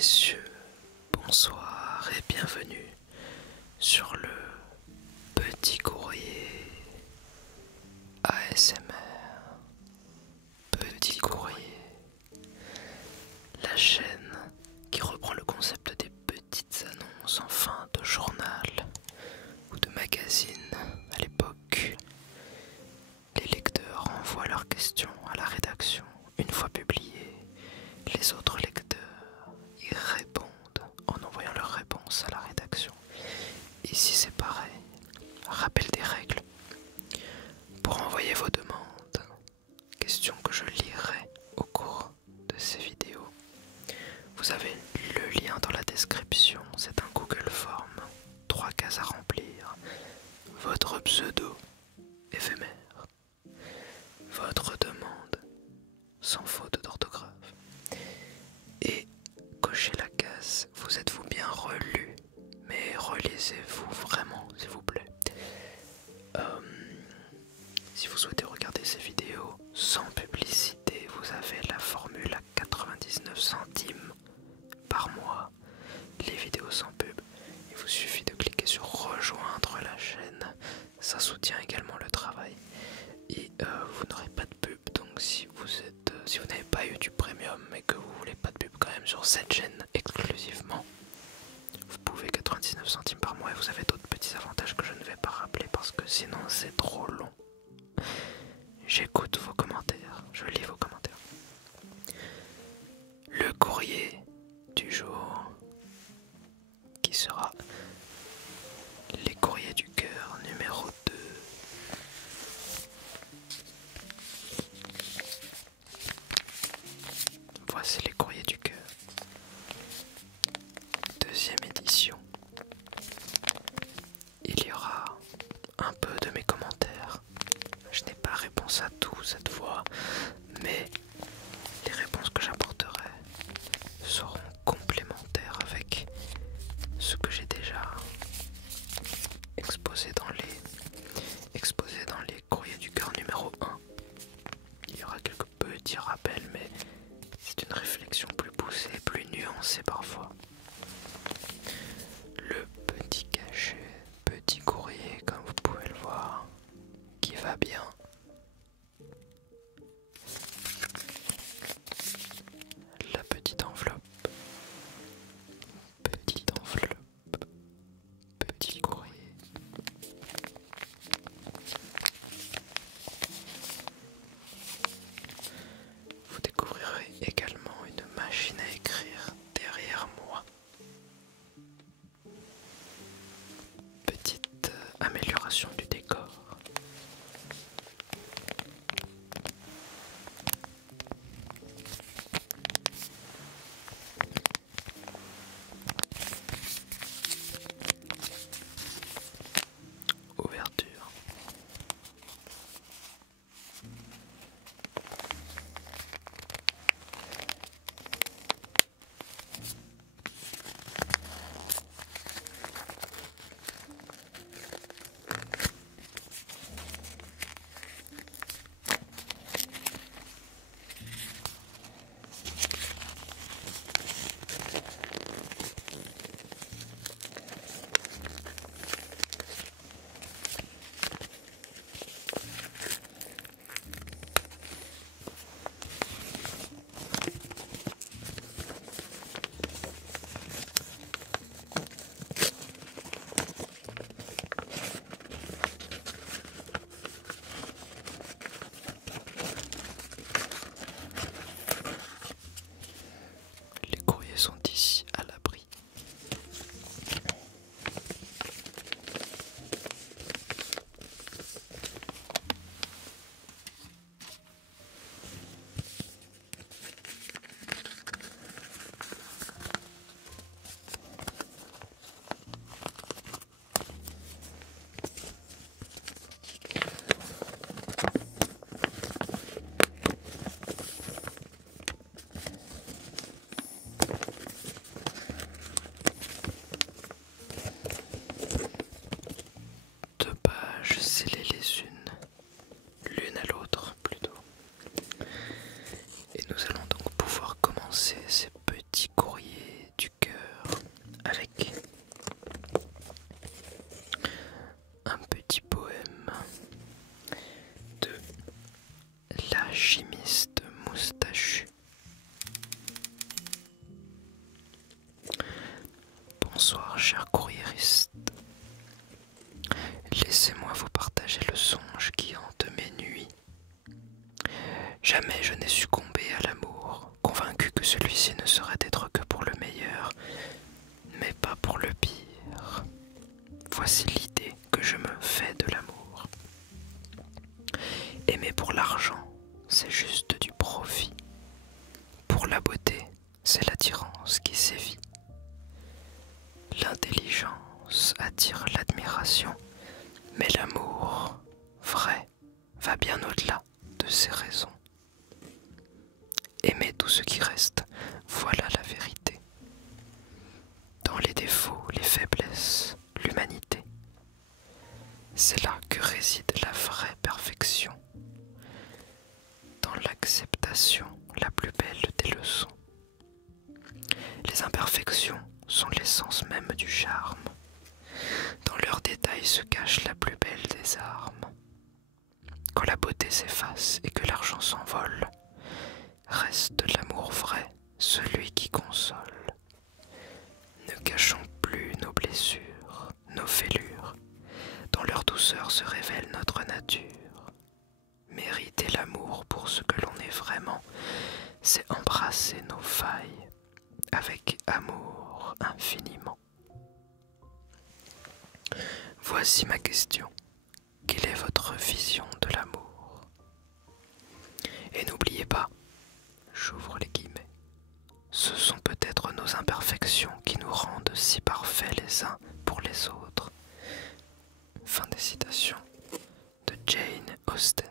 messieurs, bonsoir et bienvenue sur le petit courrier ASMR. Petit courrier, la chaîne qui reprend le concept des petites annonces en fin de journal ou de magazine. À l'époque, les lecteurs envoient leurs questions à la rédaction. Une fois publiées, les autres lecteurs y répondent en envoyant leurs réponses à la rédaction. Ici c'est pareil, rappel des règles. Pour envoyer vos demandes, questions que je lirai au cours de ces vidéos, vous avez le lien dans la description, c'est un Google Form, 3 cases à remplir, votre pseudo éphémère, votre demande sans faute d'orthographe, et cochez la case vous êtes-vous bien relu, mais relisez-vous vraiment s'il vous plaît. Si vous souhaitez regarder ces vidéos sans publicité, vous avez la formule à 99 centimes par mois, les vidéos sans pub. Il vous suffit de cliquer sur rejoindre la chaîne, ça soutient également le travail. Et vous n'aurez pas de pub, donc si vous n'avez pas YouTube Premium mais que vous voulez pas de pub quand même sur cette chaîne exclusivement, vous pouvez 99 centimes par mois et vous avez d'autres petits avantages que je ne vais pas rappeler parce que sinon c'est trop long. J'écoute vos commentaires, je lis vos commentaires. Le courrier du jour qui sera les courriers du cœur numéro 2. Voici les courriers du cœur. Deuxième édition. Il y aura un peu de mes commentaires. Je n'ai pas réponse à tout cette fois, mais les réponses que j'apporterai seront complémentaires avec ce que j'ai déjà exposé dans les courriers du cœur numéro 1. Il y aura quelques petits rappels, mais c'est une réflexion plus poussée, plus nuancée parfois. Le petit cachet, petit courrier comme vous pouvez le voir, qui va bien. La petite enveloppe, petit courrier. Vous découvrirez également une machine à écrire derrière moi. Petite amélioration du décor. Ouverture. la beauté, c'est l'attirance qui sévit. L'intelligence attire l'admiration, mais l'amour, vrai, va bien au-delà de ces raisons. Aimer tout ce qui reste, voilà la vérité. Dans les défauts, les faiblesses, l'humanité, c'est là que réside la vraie perfection. Dans l'acceptation, la plus belle des leçons. Les imperfections sont l'essence même du charme. Dans leurs détails se cache la plus belle des armes. Quand la beauté s'efface et que l'argent s'envole, reste l'amour vrai, celui qui console. Ne cachons plus nos blessures, nos fêlures. Dans leur douceur se révèle notre nature. Mériter l'amour pour ce que l'on est vraiment, c'est embrasser nos failles avec amour infiniment. Voici ma question. Quelle est votre vision de l'amour? Et n'oubliez pas, j'ouvre les guillemets, ce sont peut-être nos imperfections qui nous rendent si parfaits les uns pour les autres. Fin des citations de Jane Austen.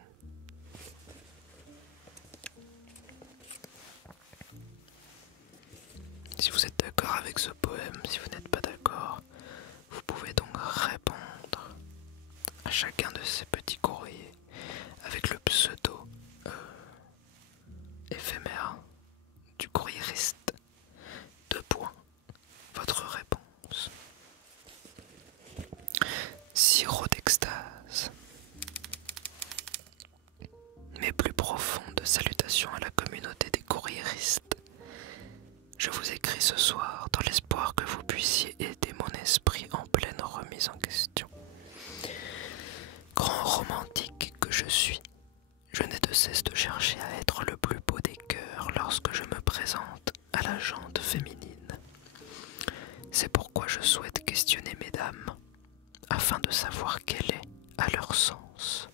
Si vous êtes d'accord avec ce poème, si vous n'êtes pas d'accord, vous pouvez donc répondre à chacun de ces petits courriers avec le pseudo éphémère du courriériste. 2 points. Votre réponse. Sirop d'extase. Mes plus profondes salutations à la communauté des courriéristes. Je vous écris ce soir dans l'espoir que vous puissiez aider mon esprit en pleine remise en question. Grand romantique que je suis, je n'ai de cesse de chercher à être le plus beau des cœurs lorsque je me présente à la gente féminine. C'est pourquoi je souhaite questionner mesdames, afin de savoir quel est, à leur sens,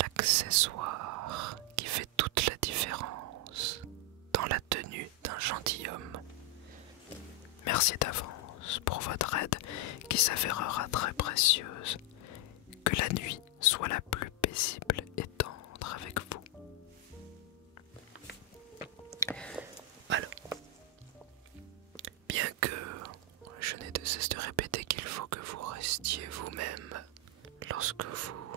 l'accessoire qui fait toute la différence dans la tenue d'un gentilhomme. Merci d'avance pour votre aide qui s'avérera très précieuse. Que la nuit soit la plus paisible et tendre avec vous. Alors, bien que je n'ai de cesse de répéter qu'il faut que vous restiez vous-même lorsque vous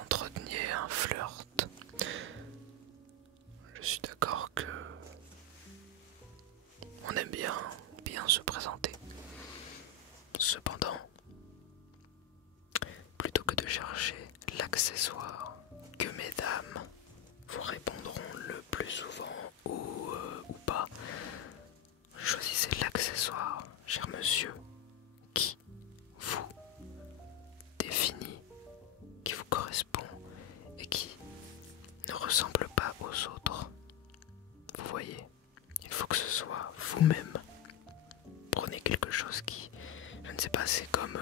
entreteniez un flirt, je suis d'accord que on aime bien se présenter. Cependant, plutôt que de chercher l'accessoire, que mesdames vous répondront le plus souvent ou pas, choisissez l'accessoire, cher monsieur, qui vous définit, qui vous correspond et qui ne ressemble pas aux autres. Vous voyez, il faut que ce soit vous-même. Prenez quelque chose qui, je ne sais pas, c'est comme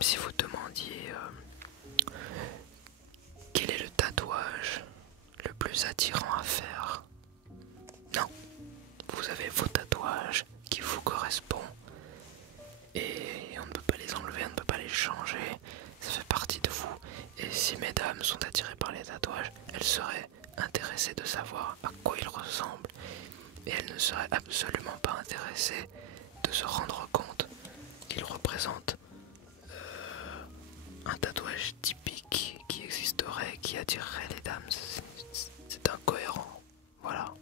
si vous demandiez quel est le tatouage le plus attirant à faire. Non, vous avez vos tatouages qui vous correspondent et on ne peut pas les enlever, on ne peut pas les changer, ça fait partie de vous. Et si mesdames sont attirées par les tatouages, elles seraient intéressées de savoir à quoi ils ressemblent et elles ne seraient absolument pas intéressées de se rendre compte qu'ils représentent un tatouage typique qui existerait, qui attirerait les dames. C'est incohérent. Voilà.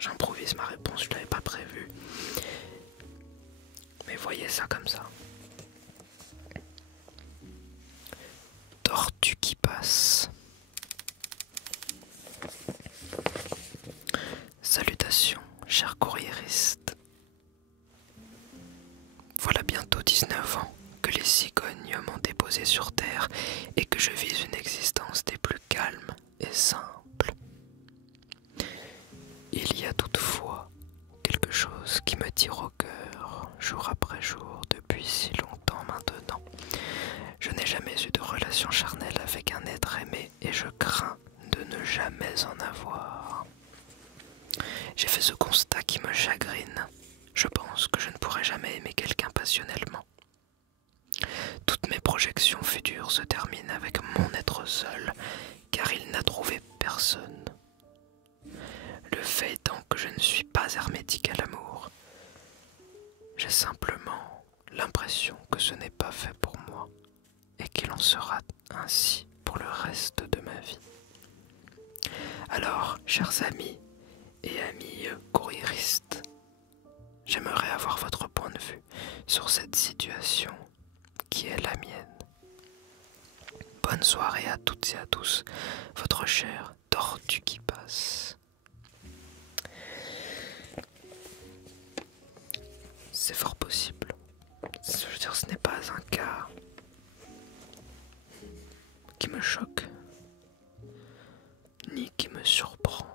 J'improvise ma réponse, je ne l'avais pas prévu. Mais voyez ça comme ça. Tortue qui passe. Salutations, cher courriériste. Voilà bientôt 19 ans que les cigognes m'ont déposé sur terre et que je vis une existence des plus calmes et simples. Il y a toutefois quelque chose qui me tire au cœur, jour après jour, depuis si longtemps maintenant. Je n'ai jamais eu de relation charnelle avec un être aimé et je crains de ne jamais en avoir. J'ai fait ce constat qui me chagrine. Je pense que je ne pourrai jamais aimer quelqu'un passionnellement. Toutes mes projections futures se terminent avec mon être seul, car il n'a trouvé personne. Le fait étant que je ne suis pas hermétique à l'amour, j'ai simplement l'impression que ce n'est pas fait pour moi et qu'il en sera ainsi pour le reste de ma vie. Alors, chers amis et amis courriéristes, j'aimerais avoir votre point de vue sur cette situation qui est la mienne. Bonne soirée à toutes et à tous, votre cher tortue qui passe. C'est fort possible. Je veux dire, ce n'est pas un cas qui me choque, ni qui me surprend.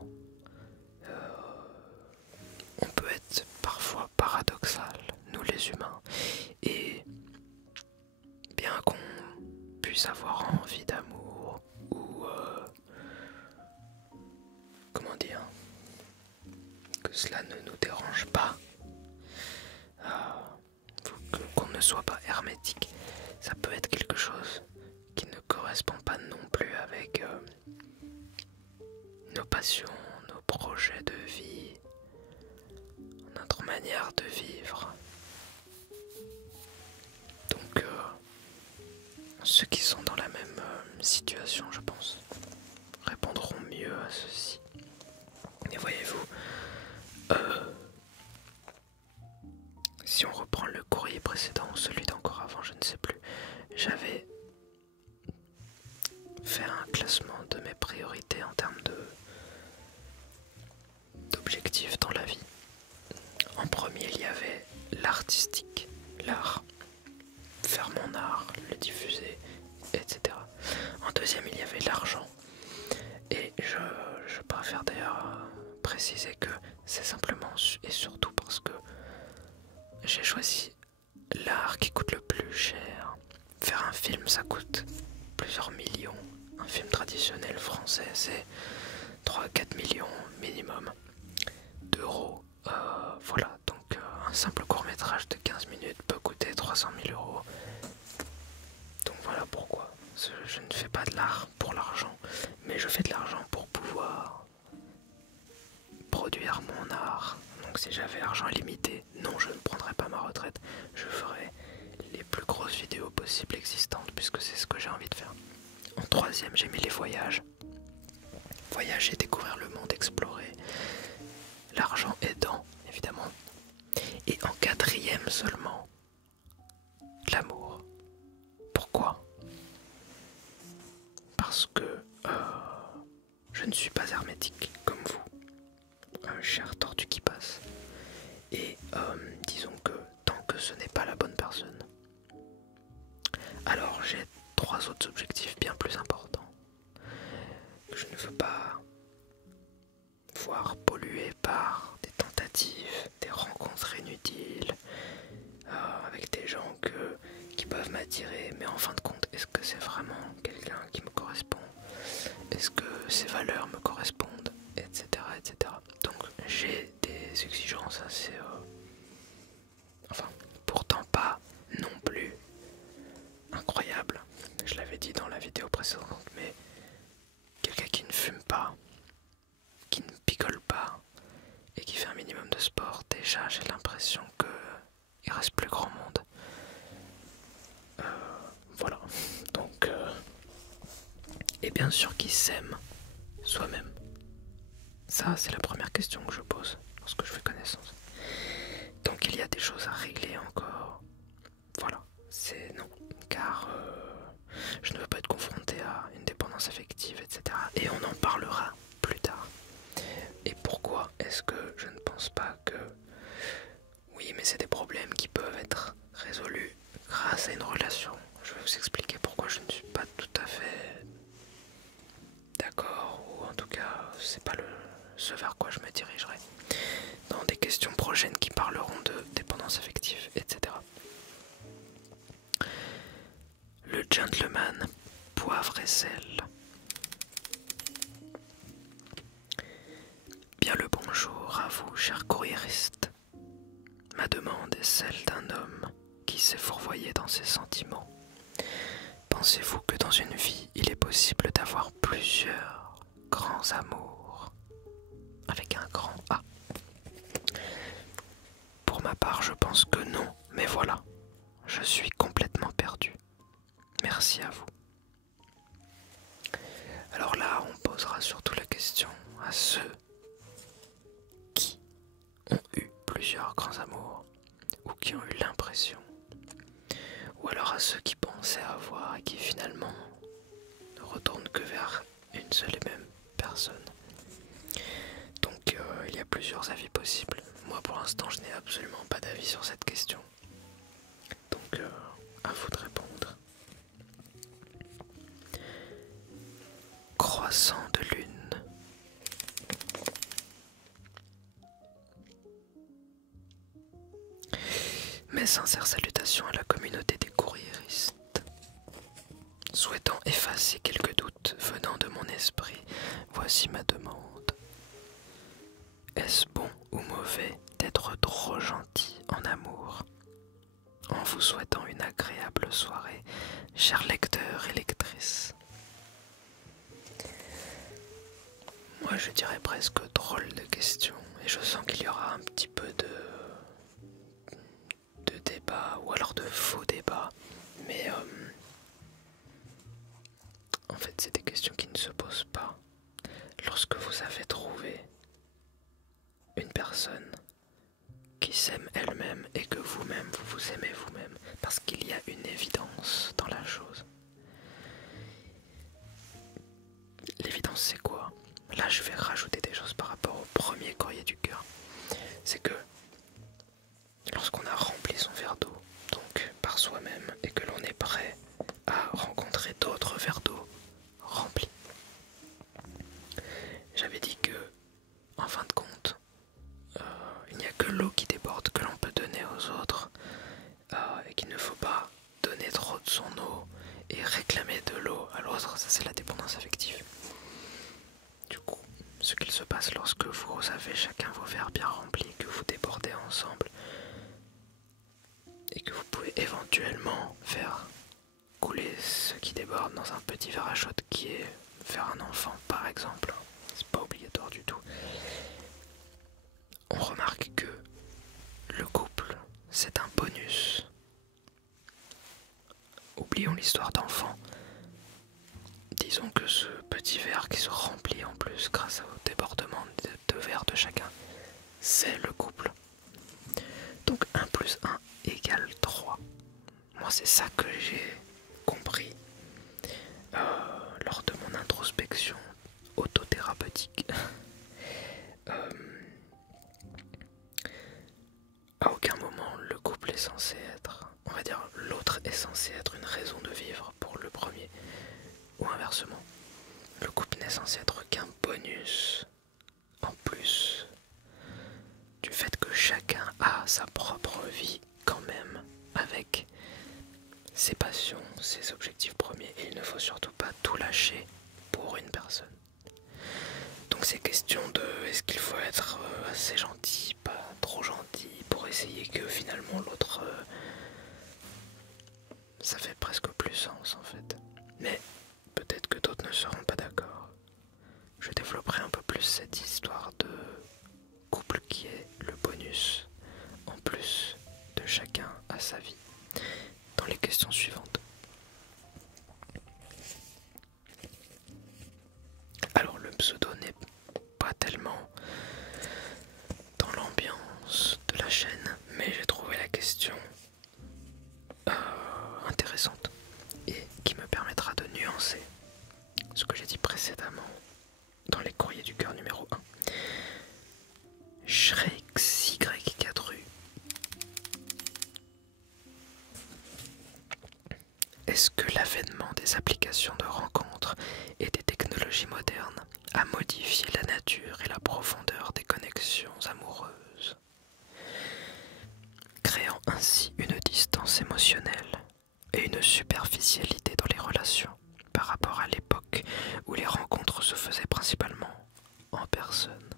On peut être parfois paradoxal, nous les humains, et bien qu'on puisse avoir envie d'amour, ou comment dire, que cela ne nous dérange pas, qu'on ne soit pas hermétique, ça peut être quelque chose qui ne correspond pas non plus avec nos passions, nos projets de vie, notre manière de vivre. Donc ceux qui sont dans la même situation, je pense, répondront mieux à ceci. Et voyez-vous, si on reprend le courrier précédent ou celui d'encore avant, je ne sais plus, j'avais fait un classement de mes priorités en termes d'objectifs dans la vie. En premier, il y avait l'artistique, l'art, faire mon art, le diffuser, etc. En deuxième, il y avait l'argent. Et je préfère d'ailleurs préciser que c'est simplement et surtout parce que j'ai choisi l'art qui coûte le plus cher. Faire un film, ça coûte plusieurs millions. Un film traditionnel français, c'est 3-4 millions minimum d'euros. Voilà, donc un simple court-métrage de 15 minutes peut coûter 300 000 euros. Donc voilà pourquoi. Je ne fais pas de l'art pour l'argent, mais je fais de l'argent pour pouvoir produire mon art. Donc si j'avais argent illimité, non, je ne prendrais pas ma retraite. Je ferais les plus grosses vidéos possibles existantes, puisque c'est ce que j'ai envie de faire. En troisième, j'ai mis les voyages. Voyager, découvrir le monde, explorer. L'argent aidant, évidemment. Et en quatrième seulement, l'amour. Pourquoi ? Parce que je ne suis pas hermétique comme vous, cher tortue qui passe. Et disons que tant que ce n'est pas la bonne personne, alors j'ai 3 autres objectifs bien plus importants que je ne veux pas voir pollués par des tentatives, des rencontres inutiles, avec des gens qui peuvent m'attirer, mais en fin de compte, est-ce que c'est vraiment quelqu'un qui me correspond? Est-ce que ses valeurs me correspondent, etc., etc. Donc j'ai des exigences assez enfin, pourtant pas non plus incroyables. Je l'avais dit dans la vidéo précédente, mais quelqu'un qui ne fume pas, qui ne picole pas et qui fait un minimum de sport, déjà j'ai l'impression que il reste plus grand monde. Voilà, donc et bien sûr qui s'aime soi-même. Ça, c'est la première question que je pose lorsque je fais connaissance. Donc il y a des choses à régler encore. Voilà, c'est non, car je ne veux pas être confronté à une dépendance affective, etc. Et on en parlera plus tard. Et pourquoi est-ce que je ne pense pas que... Oui, mais c'est des problèmes qui peuvent être résolus grâce à une relation. Je vais vous expliquer pourquoi je ne suis pas tout à fait d'accord, ou en tout cas, c'est pas ce vers quoi je me dirigerai dans des questions prochaines qui parleront de dépendance affective, etc. Le gentleman poivre et sel. vous, cher courriériste. Ma demande est celle d'un homme qui s'est fourvoyé dans ses sentiments. Pensez-vous que dans une vie, il est possible d'avoir plusieurs grands amours avec un grand A? Pour ma part, je pense que non, mais voilà, je suis complètement perdu. Merci à vous. Alors là, on posera surtout la question à ceux qui ont eu plusieurs grands amours, ou qui ont eu l'impression, ou alors à ceux qui pensaient avoir et qui finalement ne retournent que vers une seule et même personne. Donc il y a plusieurs avis possibles. Moi pour l'instant je n'ai absolument pas d'avis sur cette question. Donc à vous de répondre. Croissant de lune. Mes sincères salutations à la communauté des courriéristes. Souhaitant effacer quelques doutes venant de mon esprit, voici ma demande. Est-ce bon ou mauvais d'être trop gentil en amour? En vous souhaitant une agréable soirée, chers lecteurs et lectrices. Moi je dirais presque drôle de question, et je sens qu'il y aura un petit peu de débat, ou alors de faux débat, mais en fait c'est des questions qui ne se posent pas. Lorsque vous avez trouvé une personne qui s'aime elle-même et que vous-même vous vous aimez vous-même, parce qu'il y a une évidence dans la chose. L'évidence c'est quoi? Là je vais rajouter des choses par rapport au premier courrier du cœur. C'est que lorsqu'on a rempli son verre d'eau, donc par soi-même, et que l'on est prêt à rencontrer d'autres verres d'eau remplis, j'avais dit que, en fin de compte, il n'y a que l'eau qui déborde que l'on peut donner aux autres, et qu'il ne faut pas donner trop de son eau et réclamer de l'eau à l'autre. Ça c'est la dépendance affective. Du coup, ce qu'il se passe lorsque vous avez chacun vos verres bien remplis, que vous débordez ensemble, et que vous pouvez éventuellement faire couler ce qui déborde dans un petit verre à shot qui est vers un enfant par exemple. C'est pas obligatoire du tout. On remarque que le couple, c'est un bonus. Oublions l'histoire d'enfant. Disons que ce petit verre qui se remplit en plus grâce au débordement de deux verres de chacun, c'est le couple. Donc 1 plus 1 égale 3. Moi c'est ça que j'ai compris lors de mon introspection autothérapeutique. À aucun moment le couple est censé être, on va dire l'autre est censé être une raison de vivre pour le premier, ou inversement. Le couple n'est censé être qu'un bonus en plus du fait que chacun a sa propre vie quand même, avec ses passions, ses objectifs premiers, et il ne faut surtout pas tout lâcher pour une personne. Donc c'est question de est-ce qu'il faut être assez gentil, pas trop gentil, pour essayer que finalement l'autre ça fait presque plus sens en fait. Mais peut-être que d'autres ne seront pas d'accord. Je développerai un peu plus cette histoire de couple qui est le bonus en plus de chacun à sa vie dans les questions suivantes. Alors le pseudo n'est pas tellement dans l'ambiance de la chaîne, mais j'ai trouvé la question intéressante et qui me permettra de nuancer ce que j'ai dit précédemment dans les courriers du cœur numéro 1. ShrekY4U. Est-ce que l'avènement des applications de rencontres et des technologies modernes a modifié la nature et la profondeur des connexions amoureuses, créant ainsi une distance émotionnelle et une superficialité dans les relations par rapport à l'époque où les rencontres se faisaient principalement en personne?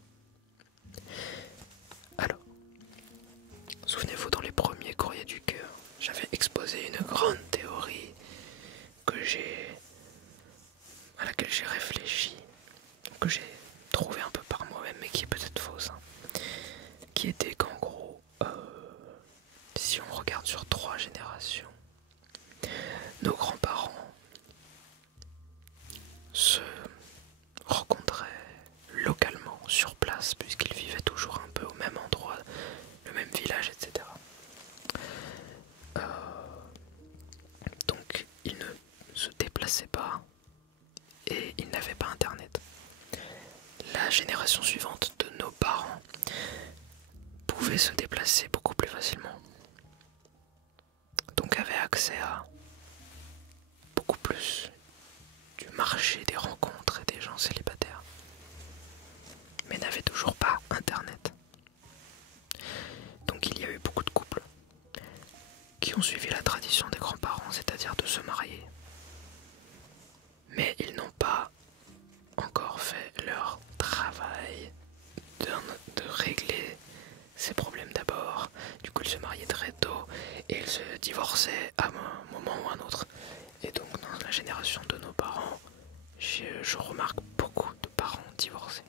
la génération suivante de nos parents pouvait se déplacer beaucoup plus facilement. Donc avait accès à beaucoup plus du marché des rencontres et des gens célibataires. Mais n'avait toujours pas internet. Donc il y a eu beaucoup de couples qui ont suivi la tradition des grands-parents, c'est-à-dire de se marier. Mais ils n'ont pas encore fait leur travail de régler ces problèmes d'abord. Du coup ils se mariaient très tôt et ils se divorçaient à un moment ou à un autre. Et donc dans la génération de nos parents, je remarque beaucoup de parents divorcés.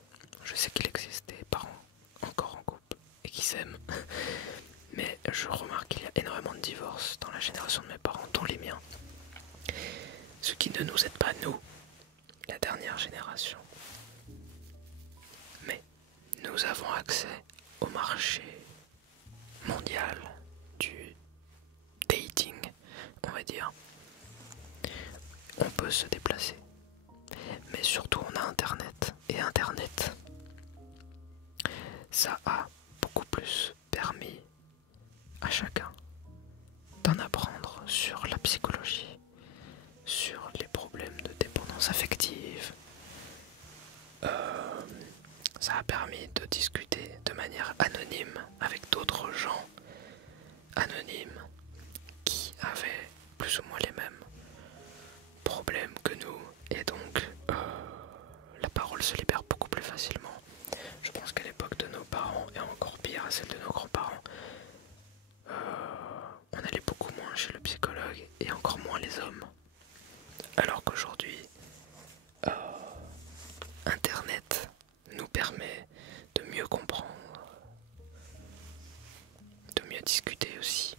Je sais qu'il existe des parents encore en couple et qui s'aiment, mais je remarque qu'il y a énormément de divorces dans la génération de mes parents, dont les miens. Ce qui ne nous aide pas, nous, la dernière génération. Mais nous avons accès au marché mondial du dating, on va dire. On peut se déplacer. Mais surtout on a internet. Et internet, ça a beaucoup plus permis à chacun d'en apprendre sur la psychologie, sur les problèmes de dépendance affective. Ça a permis de discuter de manière anonyme avec d'autres gens anonymes qui avaient plus ou moins les mêmes problèmes que nous. Et donc la parole se libère beaucoup plus facilement. Je pense qu'à l'époque de nos parents, et encore pire à celle de nos grands-parents, on allait beaucoup moins chez le psychologue et encore moins les hommes. Alors qu'aujourd'hui, Internet nous permet de mieux comprendre, de mieux discuter aussi.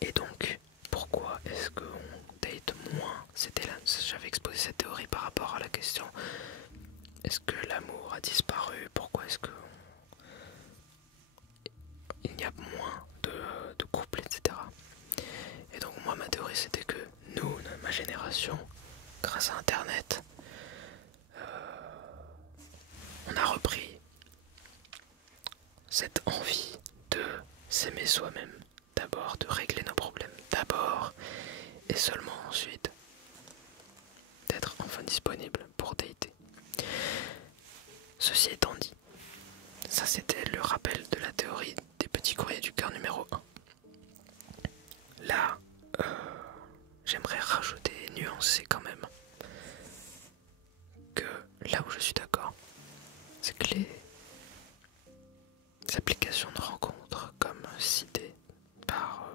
Et donc, pourquoi est-ce qu'on date moins? J'avais exposé cette théorie par rapport à la question: est-ce que l'amour a disparu? Pourquoi est-ce que il y a moins de couples, etc. Et donc moi, ma théorie, c'était que nous, ma génération, grâce à Internet, on a repris cette envie de s'aimer soi-même, d'abord de régler nos problèmes, d'abord et seulement ensuite d'être enfin disponible pour dater. Ceci étant dit, ça c'était le rappel de la théorie des petits courriers du cœur numéro 1. Là, j'aimerais rajouter et nuancer quand même que là où je suis d'accord, c'est que les applications de rencontres comme citées par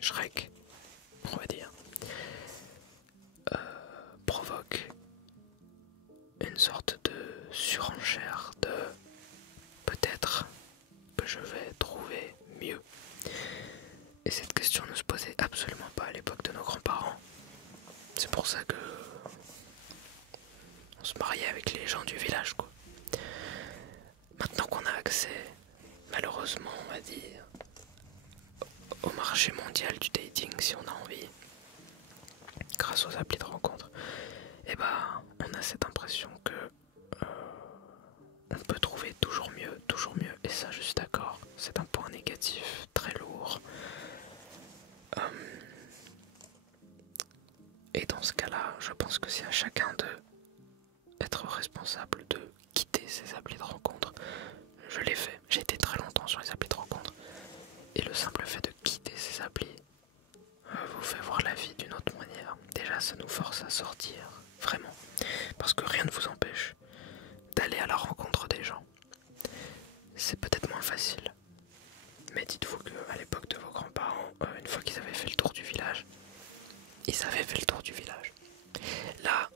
Shrek, on va dire, provoquent une sorte de surenchère de peut-être que je vais trouver mieux. Et cette question ne se posait absolument pas à l'époque de nos grands-parents. C'est pour ça que on se mariait avec les gens du village, quoi. Maintenant qu'on a accès, malheureusement, on va dire, au marché mondial du dating, si on a envie, grâce aux applis de rencontre, et ben, on a cette impression que on peut trouver toujours mieux, et ça, je suis d'accord, c'est un point négatif très lourd. Et dans ce cas-là, je pense que c'est à chacun d'être responsable de quitter ces applis de rencontre. Je l'ai fait, j'ai été très longtemps sur les applis de rencontre. Et le simple fait de quitter ces applis vous fait voir la vie d'une autre manière. Déjà, ça nous force à sortir, vraiment. Parce que rien ne vous empêche d'aller à la rencontre des gens. C'est peut-être moins facile. Mais dites-vous qu'à l'époque de vos grands-parents, une fois qu'ils avaient fait le tour du village, ils avaient fait le tour du village. Là,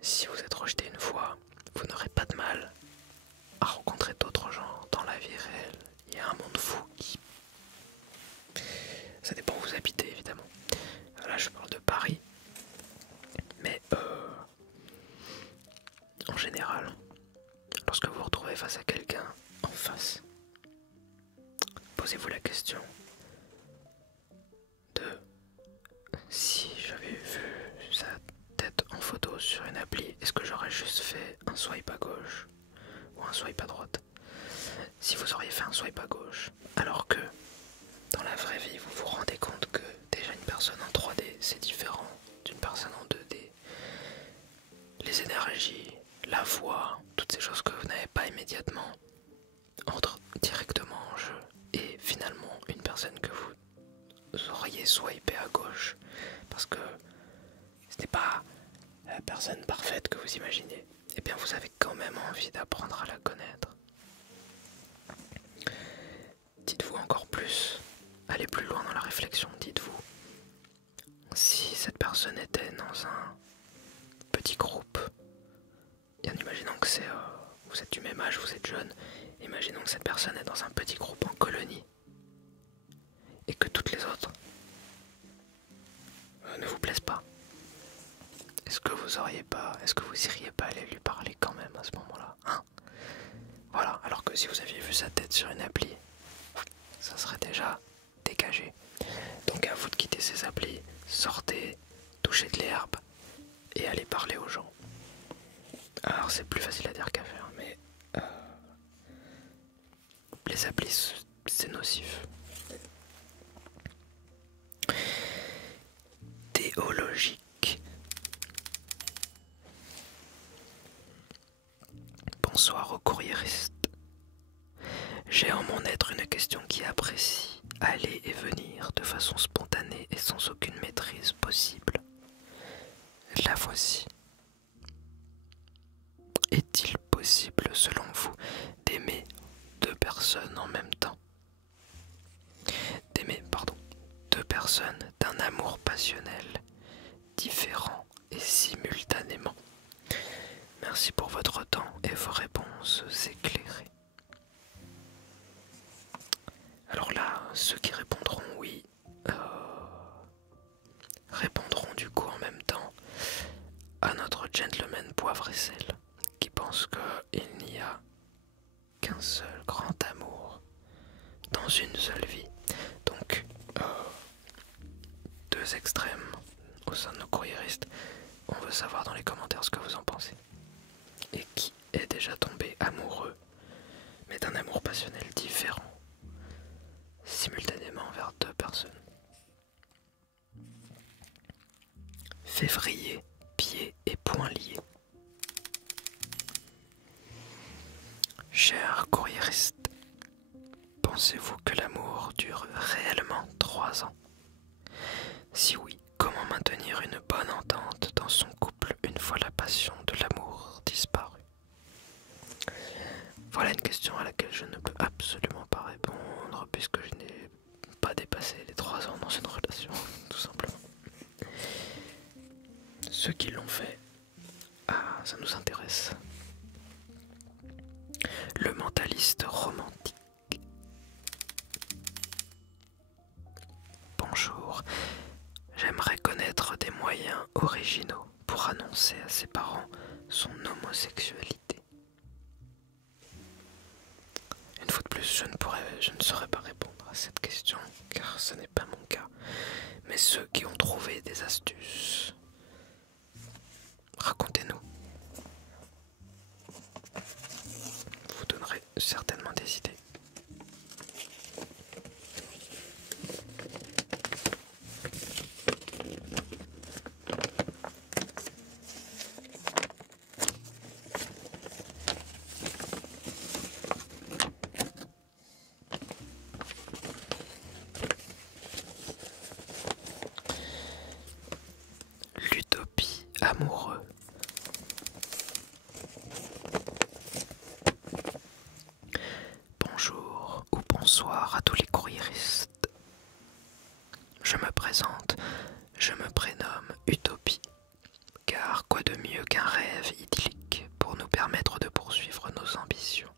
si vous êtes rejeté une fois, vous n'aurez pas de mal à rencontrer d'autres gens dans la vie réelle. Il y a un monde fou qui... Ça dépend où vous habitez, évidemment. Là, je parle de Paris. Mais en général, lorsque vous vous retrouvez face à quelqu'un en face, posez-vous la question de: si j'avais vu sa tête en photo sur une appli, est-ce que j'aurais juste fait un swipe à gauche ou un swipe à droite? Si vous auriez fait un swipe à gauche, alors que dans la vraie vie, vous vous rendez compte que déjà une personne en 3D, c'est différent d'une personne en 2D. Les énergies, la voix, toutes ces choses que vous n'avez pas immédiatement entrent directement en jeu. Et finalement, une personne que vous auriez swipé à gauche, parce que ce n'est pas la personne parfaite que vous imaginez, et bien vous avez quand même envie d'apprendre à la connaître. Dites-vous encore plus, allez plus loin dans la réflexion, dites-vous, si cette personne était dans un petit groupe, et en imaginant que vous êtes du même âge, vous êtes jeune, imaginons que cette personne est dans un petit groupe en colonie, et que toutes les autres ne vous plaisent pas. Est-ce que vous iriez pas aller lui parler quand même à ce moment-là, hein? Voilà, alors que si vous aviez vu sa tête sur une appli, ça serait déjà dégagé. Donc à vous de quitter ces applis, sortez, touchez de l'herbe et allez parler aux gens. Alors c'est plus facile à dire qu'à faire, mais les applis c'est nocif. Théologique. Bonsoir aux courriéristes. J'ai en mon être une question qui apprécie aller et venir de façon spontanée et sans aucune maîtrise possible. La voici. Est-il possible, selon vous, d'aimer deux personnes en même temps? Deux personnes d'un amour passionnel, différent et simultanément. Merci pour votre temps et vos réponses éclairées. Alors là, ceux qui répondront oui, répondront du coup en même temps à notre gentleman poivre et sel, qui pense qu'il n'y a qu'un seul grand amour dans une seule vie. Donc, deux extrêmes au sein de nos courriéristes. On veut savoir dans les commentaires ce que vous en pensez. Et qui est déjà tombé amoureux, mais d'un amour passionnel différent, simultanément vers deux personnes. Février, pieds et poings liés. Cher courriériste, pensez-vous que l'amour dure réellement 3 ans? Si oui, comment maintenir une bonne entente dans son couple une fois la passion de l'amour disparue? Voilà une question à laquelle je ne peux absolument pas répondre puisque je n'ai pas dépassé les 3 ans dans une relation, tout simplement. Ceux qui l'ont fait, ça nous intéresse. Le mentaliste romantique. Bonjour, j'aimerais connaître des moyens originaux pour annoncer à ses parents son homosexualité. Une fois de plus, je ne saurais pas répondre à cette question car ce n'est pas mon cas. Mais ceux qui ont trouvé des astuces, racontez-nous. Vous donnerez certainement des idées. L'utopie amoureux. Bonjour ou bonsoir à tous les courriéristes. Je me présente, je me prénomme Utopie, car quoi de mieux qu'un rêve idyllique pour nous permettre de poursuivre nos ambitions.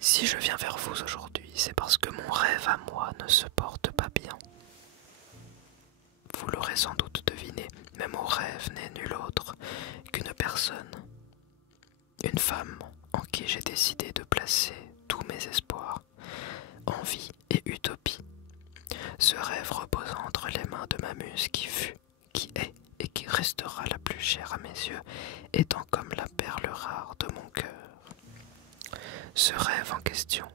Si je viens vers vous aujourd'hui, c'est parce que mon rêve à moi ne se porte pas bien. Vous l'aurez sans doute deviné, mais mon rêve n'est nul autre qu'une personne, une femme en qui j'ai décidé de placer tous mes espoirs, envie et utopie. Ce rêve repose entre les mains de ma muse qui fut, qui est et qui restera la plus chère à mes yeux, étant comme la perle rare de mon cœur. Ce rêve en question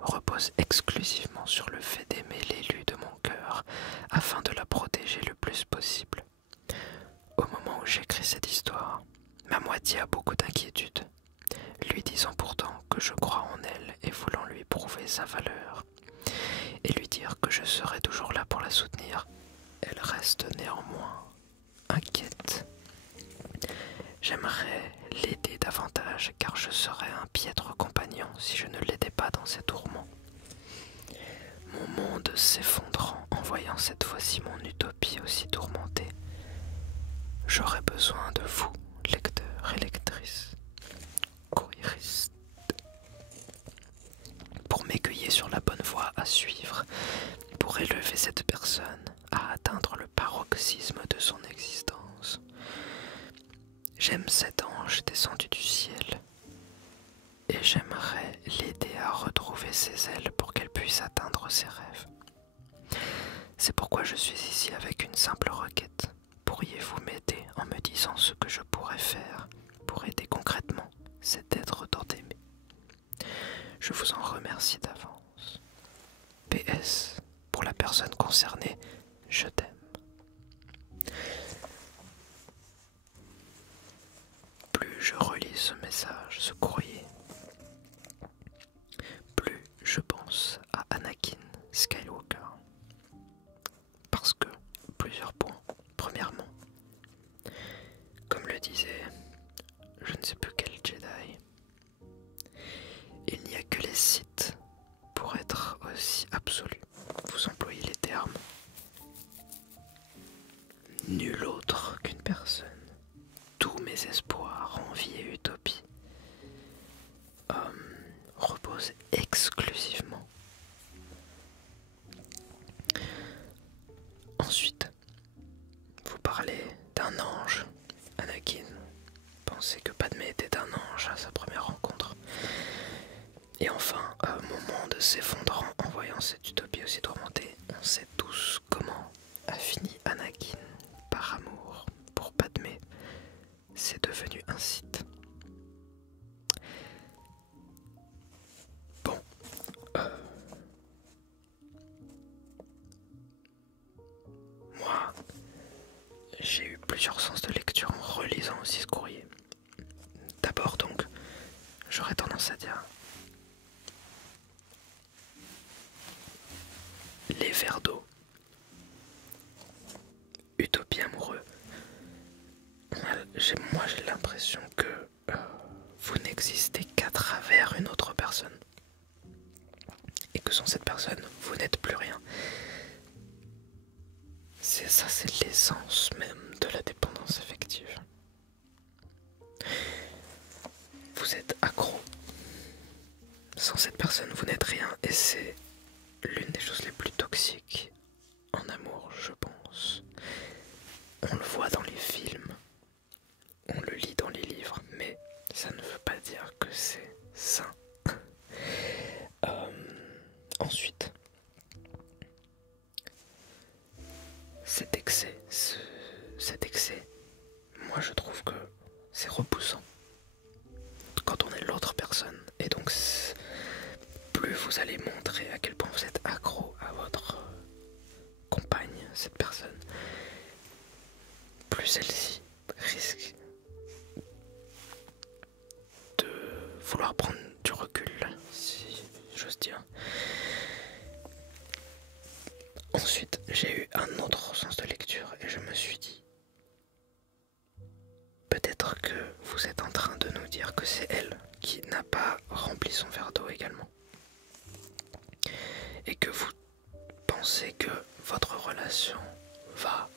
repose exclusivement sur le fait d'aimer l'élu de mon cœur afin de la protéger le plus possible. Au moment où j'écris cette histoire, ma moitié a beaucoup d'inquiétude, lui disant pourtant que je crois en elle et voulant lui prouver sa valeur, et lui dire que je serai toujours là pour la soutenir. Elle reste néanmoins inquiète. J'aimerais l'aider davantage car je serais un piètre compagnon si je ne l'aidais pas dans ses tourments. Mon monde s'effondrant en voyant cette fois-ci mon utopie aussi tourmentée. J'aurais besoin de vous, lecteurs et lectrices, courriéristes, pour m'aiguiller sur la bonne voie à suivre, pour élever cette personne à atteindre le paroxysme de son existence. J'aime cet ange descendu du ciel, et j'aimerais l'aider à retrouver ses ailes pour qu'elle puisse atteindre ses rêves. C'est pourquoi je suis ici avec une simple requête. Pourriez-vous m'aider en me disant ce que je pourrais faire pour aider concrètement cet être tant aimé? Je vous en remercie d'avance. PS, pour la personne concernée, je t'aime. Plus je relis ce message, ce courrier, plus je pense à Anakin Skywalker. Parce que plusieurs points. Premièrement, comme le disait je ne sais plus quel Jedi, il n'y a que les Sith pour être aussi absolus. Vous employez les termes. Nul autre qu'une personne. Tous mes espoirs, envie et utopie reposent exclusivement. Ensuite, vous parlez d'un ange. Anakin pensait que Padmé était un ange à sa première rencontre. Et enfin, mon monde s'effondrant en voyant cette utopie aussi tourmentée, on sait tous comment a fini Anakin par amour pour Padmé. C'est devenu un Sith. Bon, moi, j'ai eu plusieurs sens de lecture en relisant aussi ce courrier. D'abord donc, j'aurais tendance à dire les vers d'eau, utopie amoureux. Moi j'ai l'impression que vous n'existez qu'à travers une autre personne. Et que sans cette personne, vous n'êtes plus rien. C'est l'essence même de la dépendance affective. Vous êtes accro. Sans cette personne, vous n'êtes rien. Et c'est l'une des choses les plus toxiques en amour, je pense. On le voit dans les films, on le lit dans les livres, mais ça ne veut pas dire que c'est sain. Ensuite, cet excès, moi je trouve que c'est repoussant quand on est l'autre personne. Et donc, plus vous allez montrer à quel point vous êtes accro à votre compagne, cette personne, plus celle-ci risque de vouloir prendre du recul, si j'ose dire. Ensuite, j'ai eu un autre sens de lecture et je me suis dit, peut-être que vous êtes en train de nous dire que c'est elle qui n'a pas rempli son verre d'eau également. Et que vous pensez que votre relation va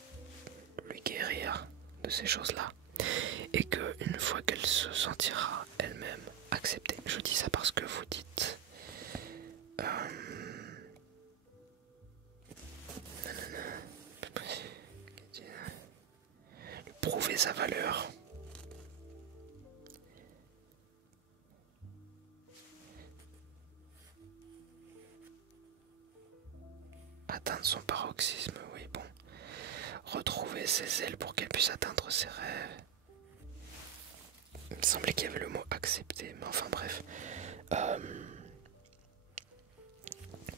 lui guérir de ces choses-là. Et qu'une fois qu'elle se sentira elle-même acceptée, je dis ça parce que vous dites prouver sa valeur. Atteindre son paroxysme, oui, bon. Retrouver retrouver ses ailes pour qu'elle puisse atteindre ses rêves. Il me semblait qu'il y avait le mot accepter, mais enfin bref.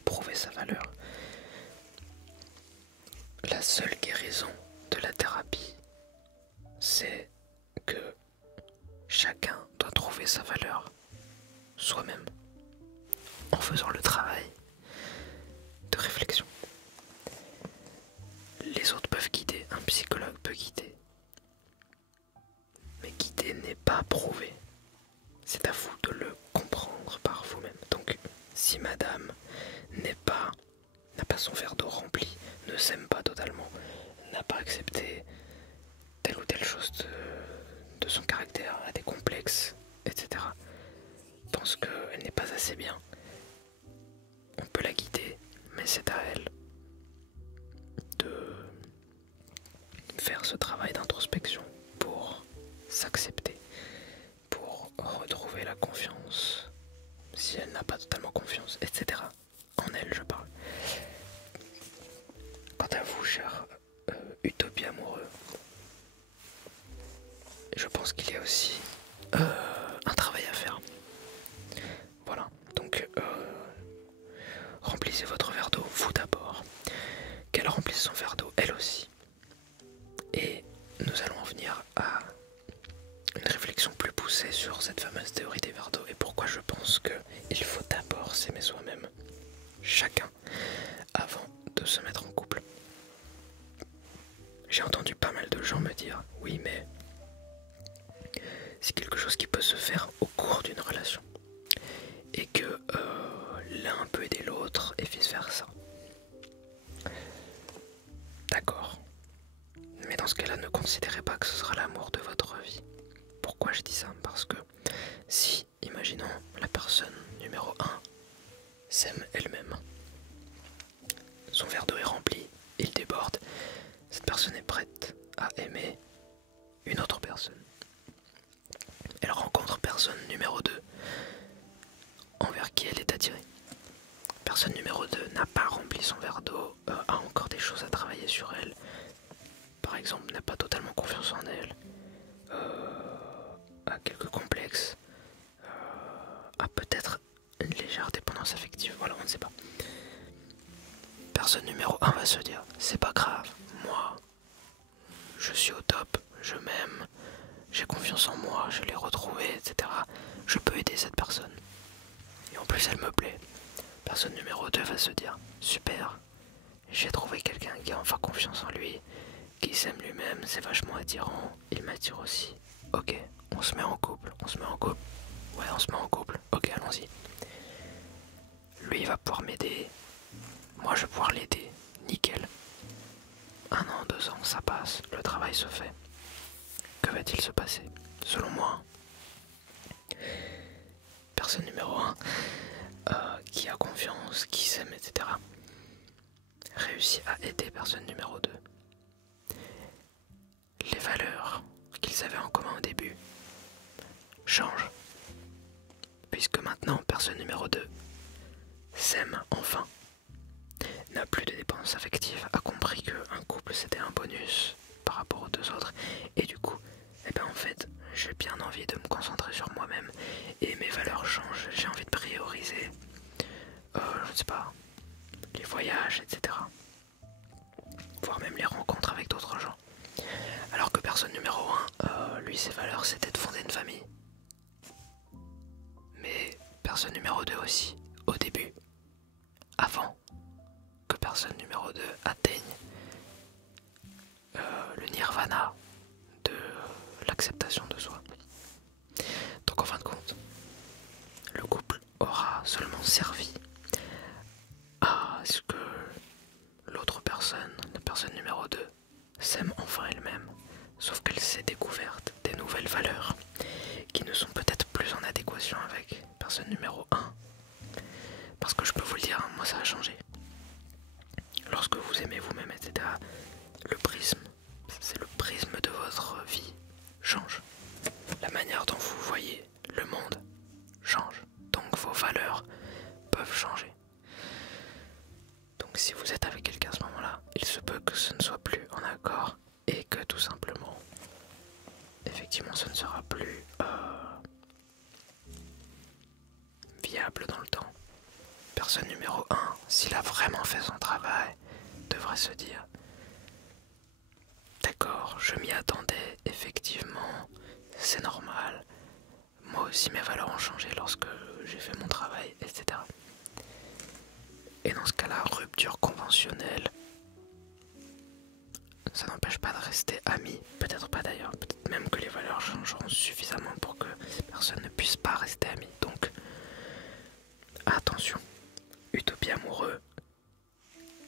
Prouver sa valeur. La seule guérison de la thérapie, c'est que chacun doit trouver sa valeur soi-même en faisant le travail de réflexion. Les autres peuvent guider, un psychologue peut guider, mais guider n'est pas prouver. C'est à vous de le comprendre par vous-même. Donc, si madame n'a pas son verre d'eau rempli, ne s'aime pas totalement, n'a pas accepté telle ou telle chose de son caractère, a des complexes, etc., pense qu'elle n'est pas assez bien, on peut la guider, mais c'est à elle de faire ce travail d'introspection pour s'accepter, pour retrouver la confiance, si elle n'a pas totalement confiance, etc. En elle, je parle. Quant à vous, cher Utopie amoureux, je pense qu'il y a aussi un travail à faire. Voilà, donc remplissez votre verre d'eau, vous d'abord, qu'elle remplisse son verre d'eau, elle aussi. Et nous allons en venir à une réflexion plus poussée sur cette fameuse théorie des verres d'eau et pourquoi je pense qu'il faut d'abord s'aimer soi-même, chacun, avant de se mettre en couple. J'ai entendu pas mal de gens me dire « Oui, mais c'est quelque chose qui peut se faire au cours d'une relation. » Et que l'un peut aider l'autre et vice-versa. D'accord. Mais dans ce cas-là, ne considérez pas que ce sera l'amour de votre vie. Pourquoi je dis ça? Parce que si, imaginons, la personne numéro 1 s'aime elle-même, son verre d'eau est rempli, il déborde, cette personne est prête à aimer une autre personne. Elle rencontre personne numéro 2 envers qui elle est attirée. Personne numéro 2 n'a pas rempli son verre d'eau, a encore des choses à travailler sur elle. Par exemple, n'a pas totalement confiance en elle, a quelques complexes, a peut-être une légère dépendance affective, voilà, on ne sait pas. Personne numéro 1 va se dire, c'est pas grave, moi, je suis au top, je m'aime, j'ai confiance en moi, je l'ai retrouvé, etc. Je peux aider cette personne. Et en plus, elle me plaît. Personne numéro 2 va se dire, super, j'ai trouvé quelqu'un qui a enfin confiance en lui, qui s'aime lui-même, c'est vachement attirant, il m'attire aussi. Ok, on se met en couple, ouais, on se met en couple, ok, allons-y. Lui, il va pouvoir m'aider, moi je vais pouvoir l'aider, nickel. 1 an, 2 ans, ça passe, le travail se fait. Que va-t-il se passer? Selon moi, personne numéro 1, qui a confiance, qui s'aime, etc., réussit à aider personne numéro 2. Les valeurs qu'ils avaient en commun au début changent, puisque maintenant personne numéro 2 s'aime enfin, n'a plus de dépendance affective, a compris qu'un couple c'était un bonus par rapport aux 2 autres, et du coup, eh ben en fait, j'ai bien envie de me concentrer sur moi-même, et mes valeurs changent, j'ai envie de prioriser, je ne sais pas, les voyages, etc. Voire même les rencontres avec d'autres gens. Alors que personne numéro 1, lui ses valeurs c'était de fonder une famille. Mais personne numéro 2 aussi, au début, avant que personne numéro 2 atteigne le nirvana de l'acceptation de soi. Donc en fin de compte, le couple aura seulement servi à ce que l'autre personne, la personne numéro 2, s'aime enfin elle-même, sauf qu'elle s'est découverte des nouvelles valeurs qui ne sont peut-être plus en adéquation avec personne numéro 1. Parce que je peux vous le dire, moi ça a changé. Lorsque vous aimez vous-même, etc., le prisme, c'est le prisme de votre vie, change. La manière dont vous voyez le monde change. Donc vos valeurs peuvent changer. Donc si vous êtes avec quelqu'un à ce moment-là, il se peut que ce ne soit plus en accord et viable dans le temps. Personne numéro un, s'il a vraiment fait son travail, devrait se dire d'accord, je m'y attendais, effectivement, c'est normal. Moi aussi mes valeurs ont changé lorsque j'ai fait mon travail, etc. Et dans ce cas-là, rupture conventionnelle, ça n'empêche pas de rester amis, peut-être pas d'ailleurs, peut-être même que les valeurs changeront suffisamment pour que ces personnes ne puissent pas rester amies. Donc, attention, utopie amoureux,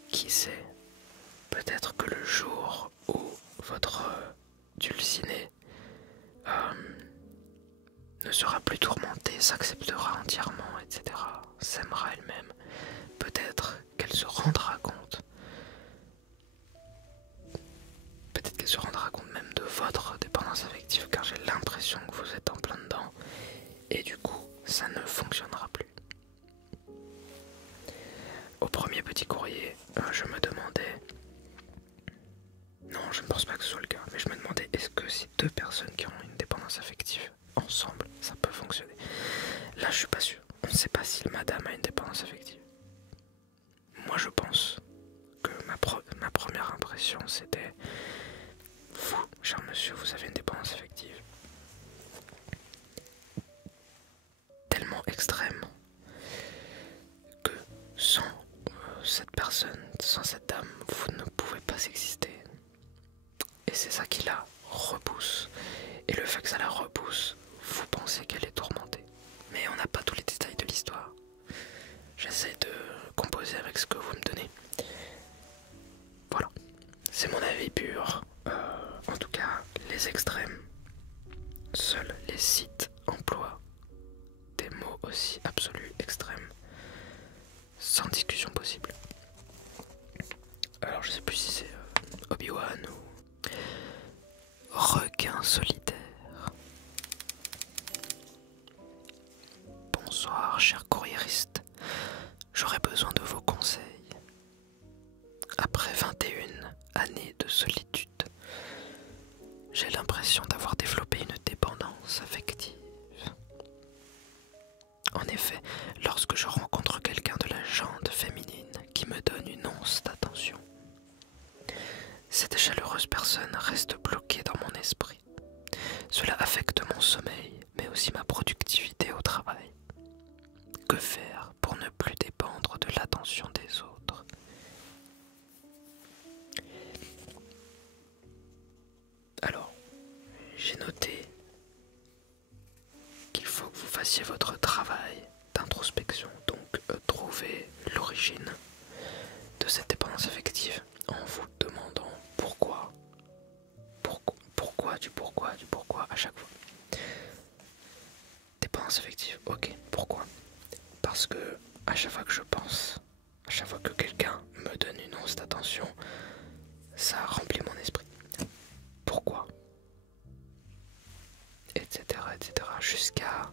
qui sait, peut-être que le jour où votre dulcinée ne sera plus tourmentée, s'acceptera entièrement, etc., s'aimera elle-même, peut-être qu'elle se rendra compte. Peut-être qu'elle se rendra compte même de votre dépendance affective, car j'ai l'impression que vous êtes en plein dedans, et du coup, ça ne fonctionnera plus. Au premier petit courrier, je me demandais... Non, je ne pense pas que ce soit le cas, mais je me demandais, est-ce que ces deux personnes qui ont une dépendance affective, ensemble, ça peut fonctionner? Là, je suis pas sûr. On ne sait pas si madame a une dépendance affective. Moi, je pense que ma première impression, c'était... Vous, cher monsieur, vous avez une dépendance affective tellement extrême que sans cette personne, sans cette dame, vous ne pouvez pas exister. Et c'est ça qui la repousse. Et le fait que ça la repousse, vous pensez qu'elle est tourmentée. Mais on n'a pas tous les détails de l'histoire. J'essaie de composer avec ce que vous me donnez. Voilà, c'est mon avis pur. En tout cas, les extrêmes, seuls les sites emploient des mots aussi absolus extrêmes, sans discussion possible. Alors je sais plus si c'est Obi-Wan ou requin solitaire. Bonsoir, cher courriériste. J'aurais besoin de vos conseils. Après 21 années de solitude, j'ai l'impression d'avoir développé une dépendance affective. En effet, lorsque je rencontre quelqu'un de la gente féminine qui me donne une once d'attention, cette chaleureuse personne reste bloquée dans mon esprit. Cela affecte mon sommeil, mais aussi ma productivité au travail. Que faire pour ne plus dépendre de l'attention des autres? Alors, j'ai noté qu'il faut que vous fassiez votre travail d'introspection, donc trouver l'origine de cette dépendance affective en vous demandant pourquoi à chaque fois. Dépendance affective, ok, pourquoi? Parce que à chaque fois que je pense, à chaque fois que quelqu'un me donne une once d'attention, ça remplit mon esprit. Pourquoi? Etc. Jusqu'à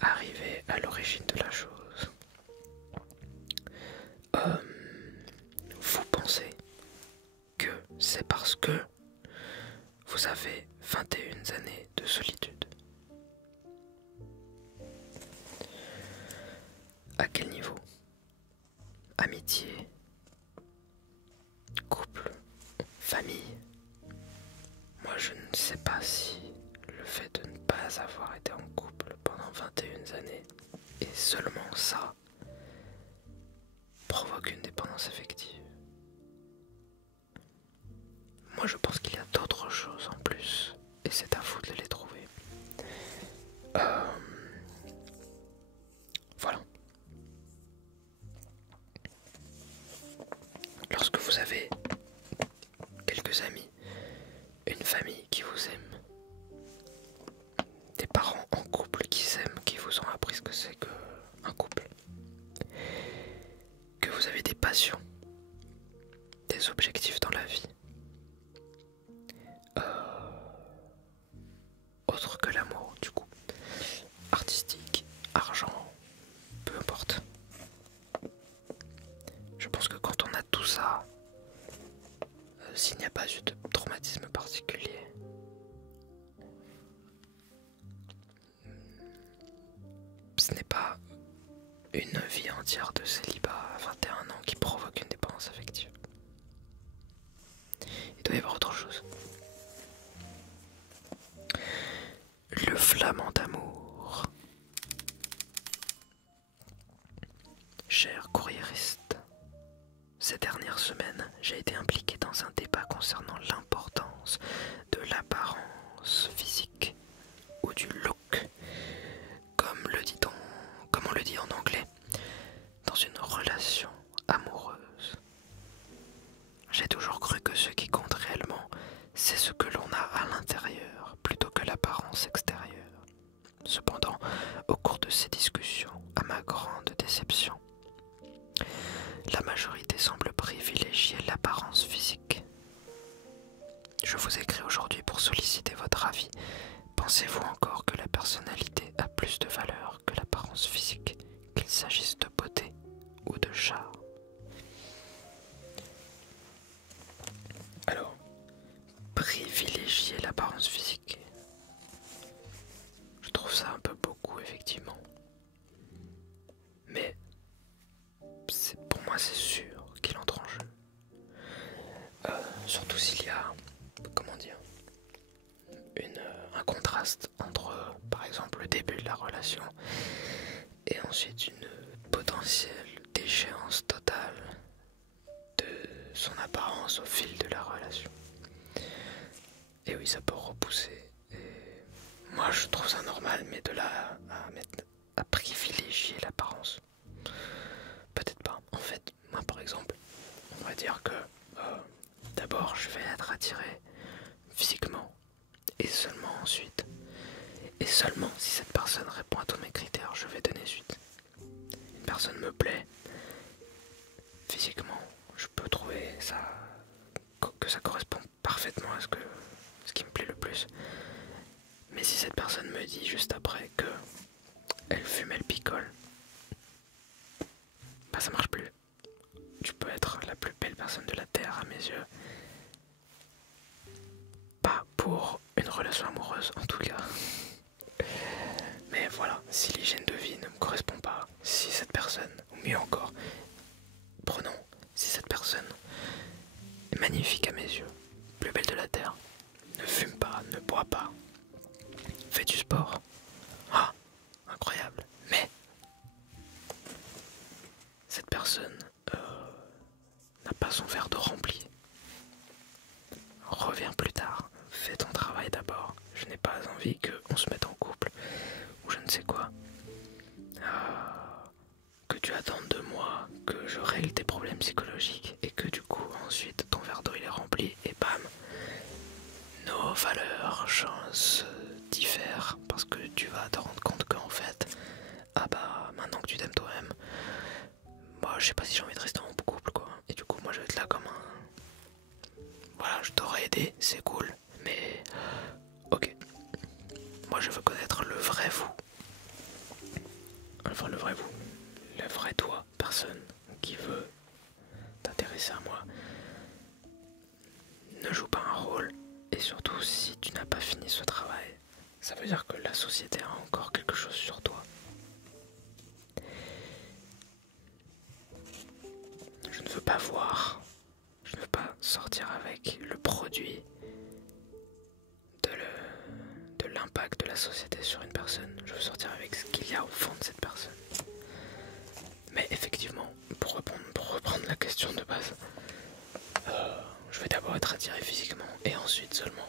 arriver à l'origine de la chose. Vous pensez que c'est parce que vous avez 21 années de solitude. À quel niveau? Amitié, couple, famille? Moi je ne sais pas si le fait de ne pas avoir été en couple pendant 21 années et seulement ça provoque une dépendance affective. Moi je pense qu'il y a d'autres choses en plus et c'est à vous de les trouver. Voilà. Lorsque vous avez quelques amis, une famille qui vous aime, des parents en couple qui s'aiment, qui vous ont appris ce que c'est qu'un couple, que vous avez des passions, des objectifs dans la vie, autre que l'amour du coup, artistique, argent, peu importe. Je pense que quand on a tout ça, s'il n'y a pas eu de traumatisme particulier, ce n'est pas une vie entière de célibat à 21 ans qui provoque une dépendance affective. Il doit y avoir autre chose. Le flamant d'amour. Cher courriériste, ces dernières semaines, j'ai été impliqué dans un débat concernant l'importance de l'apparence physique ou du look, comme on le dit en anglais, dans une relation amoureuse. J'ai toujours cru que ce qui compte réellement, c'est ce que l'on a à l'intérieur, plutôt que l'apparence extérieure. Cependant, au cours de ces discussions, à ma grande déception, la majorité semble privilégier l'apparence physique. Je vous écris aujourd'hui pour solliciter votre avis. Pensez-vous encore que la personnalité a plus de valeur que l'apparence physique, qu'il s'agisse de beauté ou de charme? Alors, privilégier l'apparence physique, je trouve ça un peu beaucoup, effectivement. Mais pour moi, c'est sûr qu'il entre en jeu. Surtout s'il y a, comment dire, un contraste entre, par exemple, le début de la relation et ensuite une potentielle déchéance totale de son apparence au fil de la relation. Et oui, ça peut repousser. Et moi, je trouve ça normal, mais de là à privilégier l'apparence, peut-être pas. En fait, moi, par exemple, on va dire que d'abord, je vais être attiré physiquement, et seulement ensuite, et seulement si cette personne répond à tous mes critères, je vais donner suite. Une personne me plaît, physiquement, je peux trouver ça, que ça correspond parfaitement à ce qui me plaît le plus. Mais si cette personne me dit juste après que elle fume, elle picole, bah ça marche plus. Tu peux être la plus belle personne de la Terre à mes yeux. Pas pour une relation amoureuse en tout cas. Mais voilà, si l'hygiène de vie ne me correspond pas, si cette personne, ou mieux encore, prenons, si cette personne est magnifique à mes yeux, plus belle de la Terre, ne fume pas, ne boit pas, fait du sport, ah, incroyable, mais cette personne n'a pas son verre d'eau rempli. Reviens plus tard, fais ton travail d'abord. Je n'ai pas envie qu'on se mette en couple ou je ne sais quoi. Que tu attendes de moi que je règle tes problèmes psychologiques et que du coup ensuite ton verre d'eau il est rempli et bam, nos valeurs se diffèrent parce que tu vas te rendre compte qu'en fait, ah bah maintenant que tu t'aimes toi-même, moi je sais pas si j'ai envie de rester en couple quoi. Et du coup moi je vais être là comme un... Voilà, je t'aurais aidé, c'est cool, mais ok. Moi je veux connaître le vrai vous. Enfin le vrai vous. Le vrai toi, personne qui veut t'intéresser à moi. Ne joue pas un rôle. Et surtout si tu n'as pas fini ce travail, ça veut dire que la société a encore quelque chose sur toi. Je ne veux pas voir, je ne veux pas sortir avec le produit de l'impact de la société sur une personne. Je veux sortir avec ce qu'il y a au fond de cette personne. Mais effectivement, pour reprendre la question de base, je vais d'abord être attiré physiquement et ensuite seulement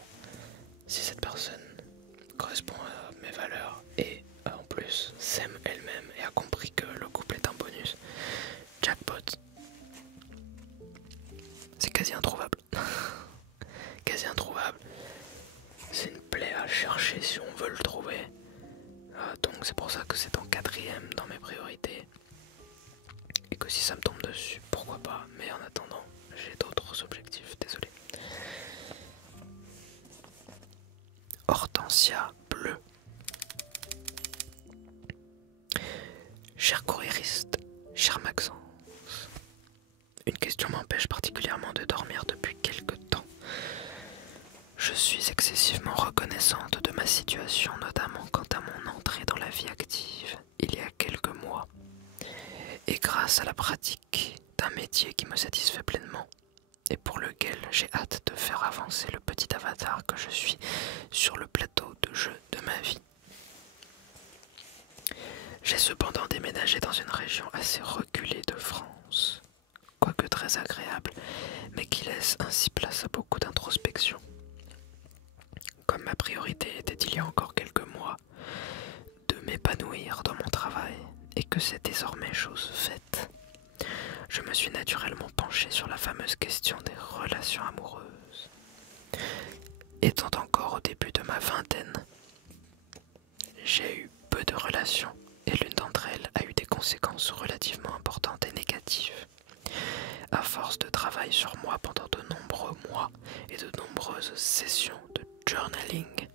si cette personne correspond à mes valeurs et en plus s'aime elle-même et a compris que le couple est un bonus. Jackpot. C'est quasi introuvable. Quasi introuvable. C'est une plaie à chercher si on veut le trouver. Donc c'est pour ça que c'est en 4ème dans mes priorités. Et que si ça me tombe dessus, pourquoi pas. Mais en attendant, j'ai d'autres objectifs, désolé. Hortensia bleue. Cher courriériste, cher Maxence, une question m'empêche particulièrement de dormir depuis quelque temps. Je suis excessivement reconnaissante de ma situation, notamment quant à mon entrée dans la vie active il y a quelques mois. à la pratique d'un métier qui me satisfait pleinement et pour lequel j'ai hâte de faire avancer le petit avatar que je suis sur le plateau de jeu de ma vie. J'ai cependant déménagé dans une région assez reculée de France, quoique très agréable, mais qui laisse ainsi place à beaucoup d'introspection. Comme ma priorité était il y a encore quelques mois de m'épanouir dans mon travail et que c'est désormais chose faite, je me suis naturellement penché sur la fameuse question des relations amoureuses. Étant encore au début de ma vingtaine, j'ai eu peu de relations et l'une d'entre elles a eu des conséquences relativement importantes et négatives. À force de travail sur moi pendant de nombreux mois et de nombreuses sessions de journaling,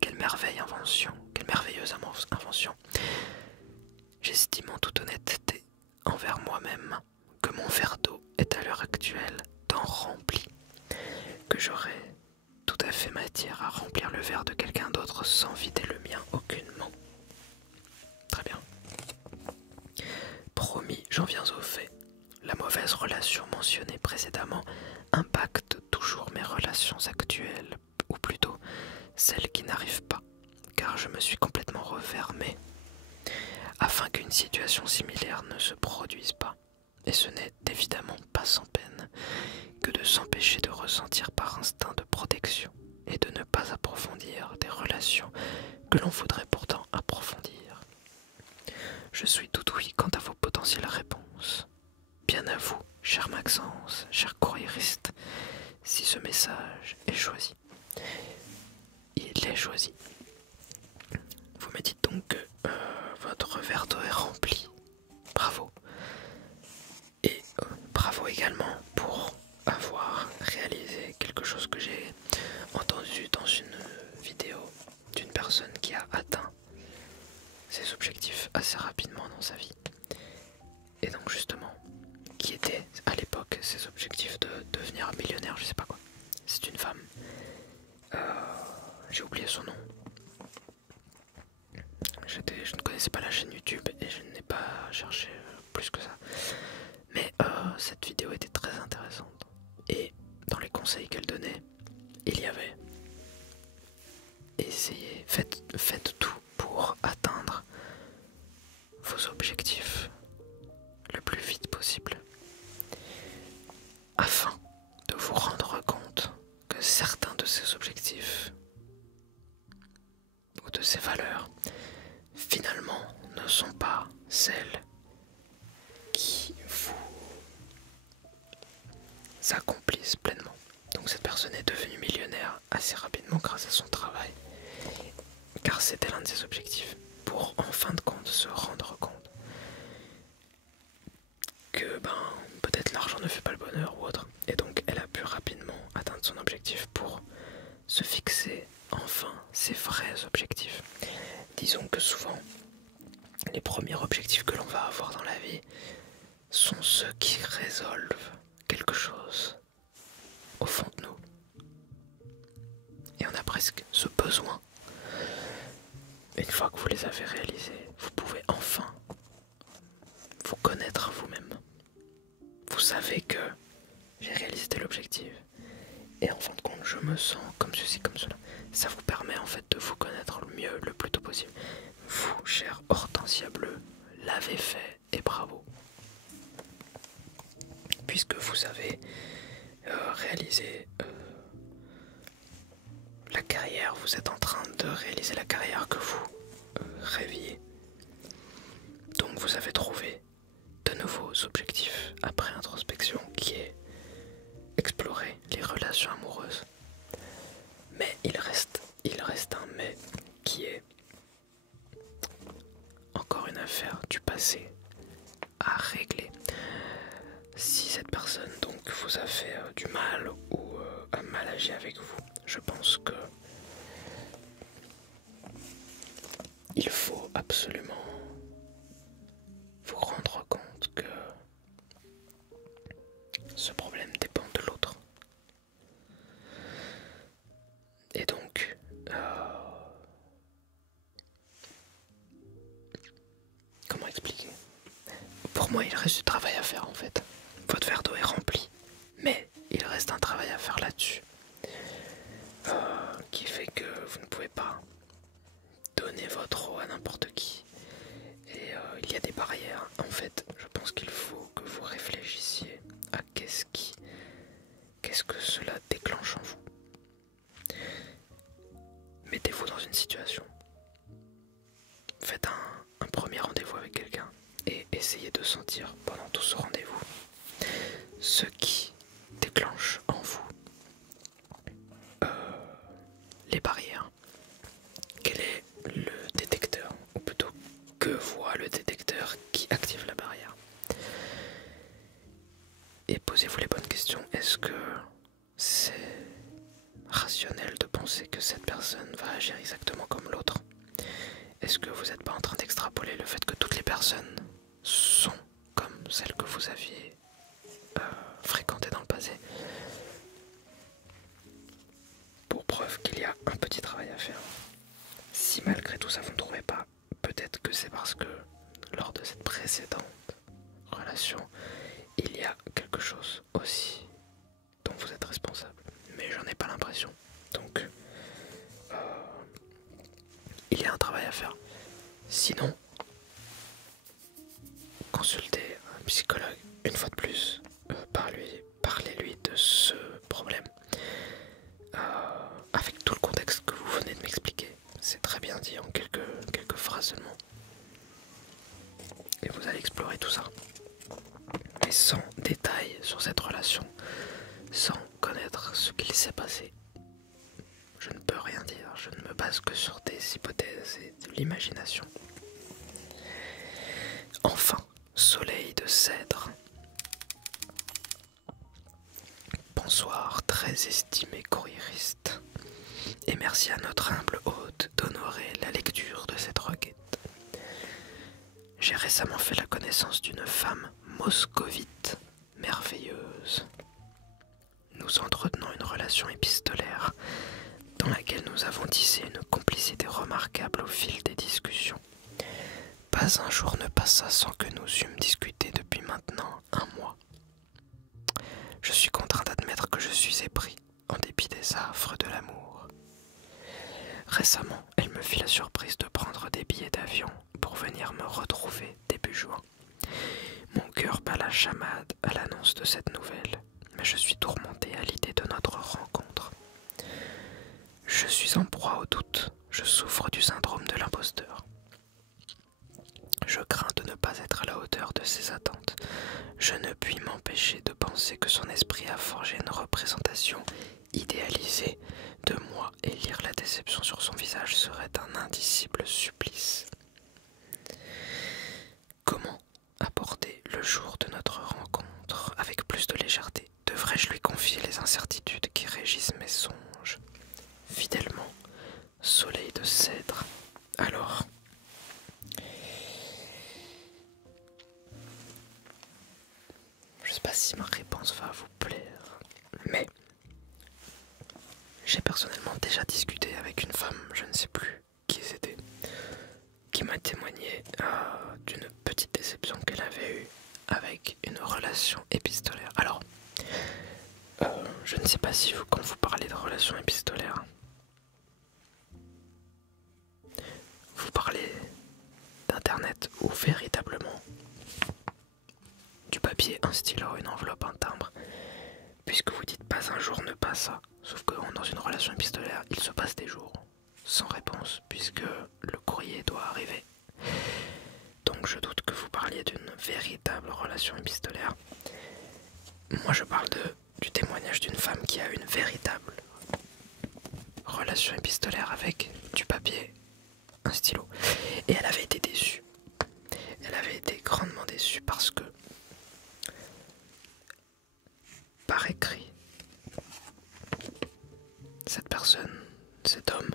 quelle merveilleuse invention, j'estime en toute honnêteté envers moi-même que mon verre d'eau est à l'heure actuelle tant rempli que j'aurais tout à fait matière à remplir le verre de quelqu'un d'autre sans vider le mien aucunement. Très bien. Promis, j'en viens au fait. La mauvaise relation mentionnée précédemment impacte toujours mes relations actuelles, ou plutôt celles qui n'arrivent pas, car je me suis complètement refermé afin qu'une situation similaire ne se produise pas. Et ce n'est évidemment pas sans peine que de s'empêcher de ressentir par instinct de protection et de ne pas approfondir des relations que l'on voudrait pourtant approfondir. Je suis tout oui quant à vos potentielles réponses. Bien à vous, cher Maxence, cher courriériste, si ce message est choisi. Il est choisi. Vous me dites donc que votre verre d'eau est rempli. Bravo. Et bravo également pour avoir réalisé quelque chose que j'ai entendu dans une vidéo d'une personne qui a atteint ses objectifs assez rapidement dans sa vie. Et donc justement, qui était à l'époque ses objectifs de devenir millionnaire, je sais pas quoi. C'est une femme. J'ai oublié son nom. Je ne connaissais pas la chaîne YouTube et je n'ai pas cherché plus que ça. Mais cette vidéo était très intéressante. Et dans les conseils qu'elle donnait, il y avait essayez, faites tout pour atteindre vos objectifs le plus vite possible, afin de vous rendre compte que certains de ces objectifs ou de ces valeurs finalement ne sont pas celles qui vous accomplissent pleinement. Donc cette personne est devenue millionnaire assez rapidement grâce à son travail, car c'était l'un de ses objectifs, pour en fin de compte se rendre compte que peut-être l'argent ne fait pas le bonheur ou autre, et donc elle a pu rapidement atteindre son objectif pour se fixer enfin ses vrais objectifs. Disons que souvent les premiers objectifs que l'on va avoir dans la vie sont ceux qui résolvent quelque chose au fond de nous, et on a presque ce besoin. Une fois que vous les avez réalisés, vous pouvez enfin vous connaître vous-même. Vous savez que j'ai réalisé tel objectif et en fin de compte je me sens comme ceci, comme cela. Ça vous permet en fait de vous connaître le mieux, le plus tôt possible. Vous, cher Hortensia Bleue, l'avez fait et bravo. Puisque vous avez réalisé la carrière, vous êtes en train de réaliser la carrière que vous rêviez. Donc vous avez trouvé de nouveaux objectifs après introspection, qui est explorer les relations amoureuses. Mais il reste un mais qui est encore une affaire du passé à régler. Si cette personne donc vous a fait du mal ou a mal agi avec vous, je pense que il faut absolument vous rendre compte que ce problème dépend de l'autre. Et donc, comment expliquer ? Pour moi il reste du travail à faire en fait. Votre verre d'eau est rempli, mais il reste un travail à faire là-dessus. Qui fait que vous ne pouvez pas donner votre eau à n'importe qui. Et il y a des barrières. En fait, je pense qu'il faut que vous réfléchissiez à qu'est-ce que cela déclenche en vous. Mettez-vous dans une situation. Faites un premier rendez-vous avec quelqu'un et essayez de sentir pendant tout ce rendez-vous ce qui déclenche en vous les barrières. Quel est le détecteur, ou plutôt que voit le détecteur qui active la barrière? Et posez-vous les bonnes questions. Est-ce que c'est rationnel de penser que cette personne va agir exactement comme l'autre? Est-ce que vous n'êtes pas en train d'extrapoler le fait que toutes les personnes sont comme celles que vous aviez fréquentées dans le passé? Pour preuve qu'il y a un petit travail à faire. Si malgré tout ça vous ne trouvez pas, peut-être que c'est parce que lors de cette précédente relation, il y a quelque chose aussi dont vous êtes responsable. Mais j'en ai pas l'impression. Donc, il y a un travail à faire. Sinon, consultez un psychologue une fois de plus. Parlez-lui de ce problème. Avec tout le contexte que vous venez de m'expliquer. C'est très bien dit en quelques phrases seulement. Et vous allez explorer tout ça. Mais sans détail sur cette relation, sans connaître ce qu'il s'est passé. Je ne peux rien dire, je ne me base que sur des hypothèses et de l'imagination. Enfin, soleil de cèdre. Bonsoir, très estimé courriériste. Et merci à notre humble hôte d'honorer la lecture de cette requête. J'ai récemment fait la connaissance d'une femme moscovite merveilleuse. Nous entretenons une relation épistolaire dans laquelle nous avons tissé une complicité remarquable au fil des discussions. Pas un jour ne passa sans que nous eûmes discuté depuis maintenant un mois. Je suis contraint d'admettre que je suis épris, en dépit des affres de l'amour. Récemment, elle me fit la surprise de prendre des billets d'avion pour venir me retrouver début juin. Mon cœur bat la chamade à l'annonce de cette nouvelle, mais je suis tourmenté à l'idée de notre rencontre. Je suis en proie au doute, je souffre du syndrome de l'imposteur. Je crains de ne pas être à la hauteur de ses attentes. Je ne puis m'empêcher de penser que son esprit a forgé une représentation idéalisée de moi et lire la déception sur son visage serait un indicible supplice. Comment aborder le jour de notre rencontre avec plus de légèreté? Devrais-je lui confier les incertitudes qui régissent mes songes? Fidèlement, soleil de cèdre. Alors, je sais pas si ma réponse va vous plaire, mais j'ai personnellement déjà discuté avec une femme, je ne sais plus qui c'était, qui m'a témoigné d'une petite déception qu'elle avait eue avec une relation épistolaire. Alors, je ne sais pas si quand vous parlez de relation épistolaire, vous parlez d'internet ou véritablement du papier, un stylo, une enveloppe, un timbre, puisque vous dites pas un jour ne pas ça, sauf que dans une relation épistolaire, il se passe des jours sans réponse, puisque le courrier doit arriver. Donc je doute que vous parliez d'une véritable relation épistolaire. Moi je parle du témoignage d'une femme qui a une véritable relation épistolaire avec du papier, un stylo. Et elle avait été déçue. Elle avait été grandement déçue parce que, par écrit, cette personne, cet homme,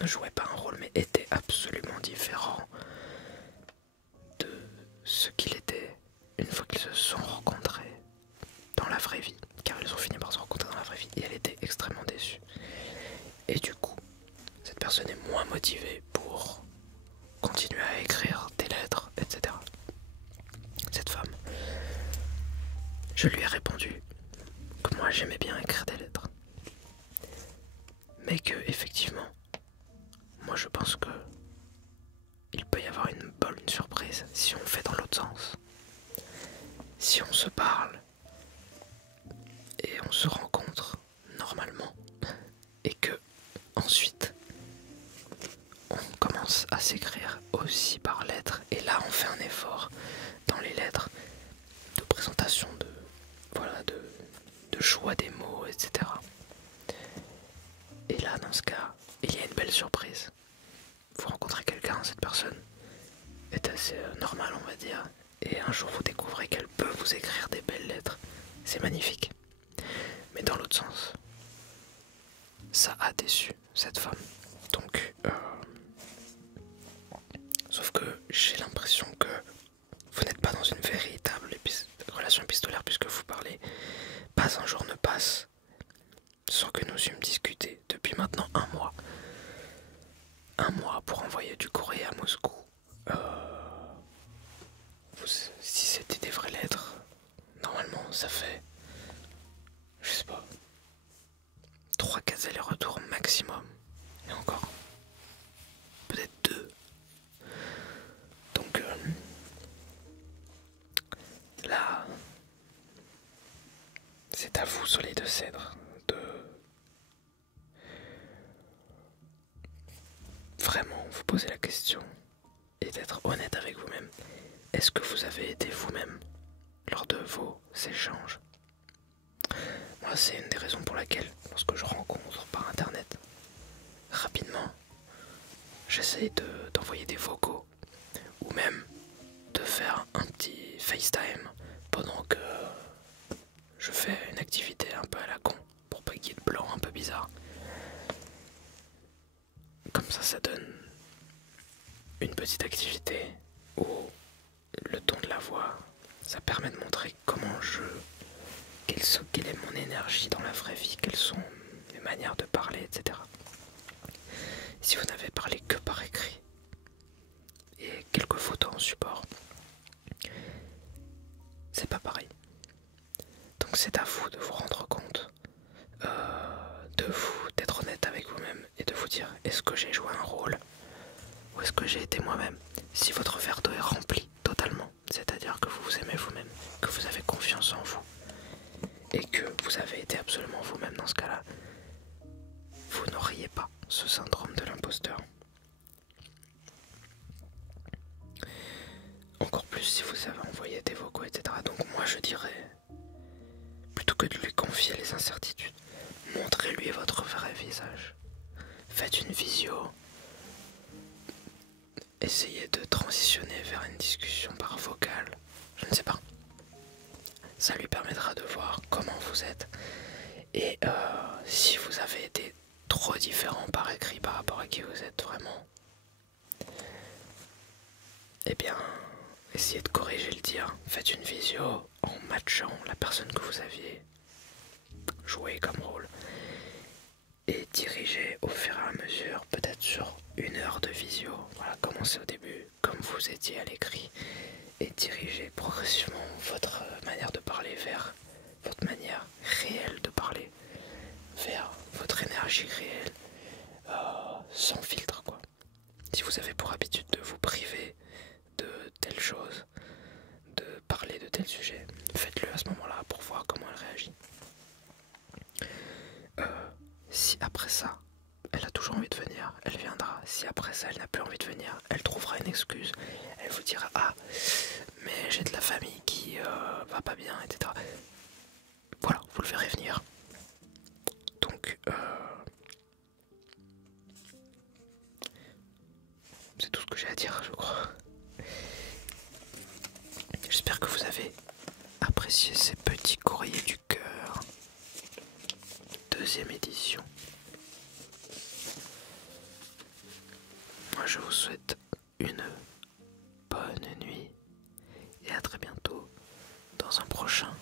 ne jouait pas un rôle, mais était absolument différent de ce qu'il était une fois qu'ils se sont rencontrés dans la vraie vie, car ils ont fini par se rencontrer dans la vraie vie, et elle était extrêmement déçue. Et du coup, cette personne est moins motivée pour continuer à écrire des lettres, etc. si on fait dans l'autre sens. Si on se parle et on se rencontre normalement et que ensuite on commence à s'écrire aussi par lettres et là on fait un effort dans les lettres de présentation de choix des mots, etc. Et là dans ce cas il y a une belle surprise. Vous rencontrez quelqu'un, cette personne est assez normale on va dire, et un jour vous découvrez qu'elle peut vous écrire des belles lettres. C'est magnifique. Mais dans l'autre sens, ça a déçu cette femme. Donc, sauf que j'ai l'impression que vous n'êtes pas dans une véritable relation épistolaire puisque vous parlez. Pas un jour ne passe sans que nous eûmes discuté depuis maintenant un mois. Un mois pour envoyer du courrier à Moscou. Si c'était des vraies lettres, normalement ça fait, je sais pas, 3-4 allers-retours maximum. Et encore, peut-être 2. Donc là, c'est à vous, Soleil de Cèdre, de vraiment vous poser la question et d'être honnête avec vous-même. Est-ce que vous avez été vous-même lors de vos échanges? Moi, c'est une des raisons pour laquelle, lorsque je rencontre par internet, rapidement, j'essaye d'envoyer des vocaux ou même de faire un petit FaceTime pendant que je fais une activité un peu à la con pour pas qu'il y ait de blanc un peu bizarre. Comme ça donne une petite activité où le ton de la voix, ça permet de montrer quelle est mon énergie dans la vraie vie, quelles sont mes manières de parler, etc. Si vous n'avez parlé que par écrit et quelques photos en support, c'est pas pareil. Donc c'est à vous de vous rendre compte, d'être honnête avec vous-même et de vous dire est-ce que j'ai joué un rôle ou est-ce que j'ai été moi-même. Si votre verre d'eau est rempli totalement, c'est-à-dire que vous vous aimez vous-même, que vous avez confiance en vous et que vous avez été absolument vous-même dans ce cas-là, vous n'auriez pas ce syndrome de l'imposteur. Encore plus si vous avez envoyé des vocaux, etc. Donc moi je dirais, plutôt que de lui confier les incertitudes, montrez-lui votre vrai visage. Faites une visio. Essayez de transitionner vers une discussion par vocal. Je ne sais pas. Ça lui permettra de voir comment vous êtes. Et si vous avez été trop différent par écrit par rapport à qui vous êtes vraiment, eh bien, essayez de corriger le tir. Faites une visio en matchant la personne que vous aviez joué comme rôle. Et dirigez au fur et à mesure, peut-être sur 1 heure de visio. Voilà, commencez au début comme vous étiez à l'écrit et dirigez progressivement votre manière de parler vers votre manière réelle de parler, vers votre énergie réelle, sans filtre quoi. Si vous avez pour habitude de vous priver de telle chose, de parler de tel sujet, faites-le à ce moment-là pour voir comment elle réagit. Si après ça, elle a toujours envie de venir, elle viendra. Si après ça, elle n'a plus envie de venir, elle trouvera une excuse. Elle vous dira « Ah, mais j'ai de la famille qui va pas bien, etc. » Voilà, vous le verrez venir. Donc, c'est tout ce que j'ai à dire, je crois. J'espère que vous avez apprécié ces petits courriers du cœur. 2e édition. Moi je vous souhaite une bonne nuit et à très bientôt dans un prochain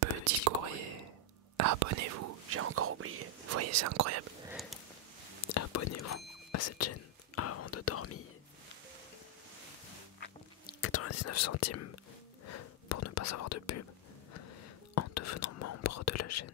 petit courrier. Abonnez-vous, j'ai encore oublié. Vous voyez, c'est incroyable. Abonnez-vous à cette chaîne avant de dormir. 99 centimes pour ne pas avoir de pub en devenant membre de la chaîne.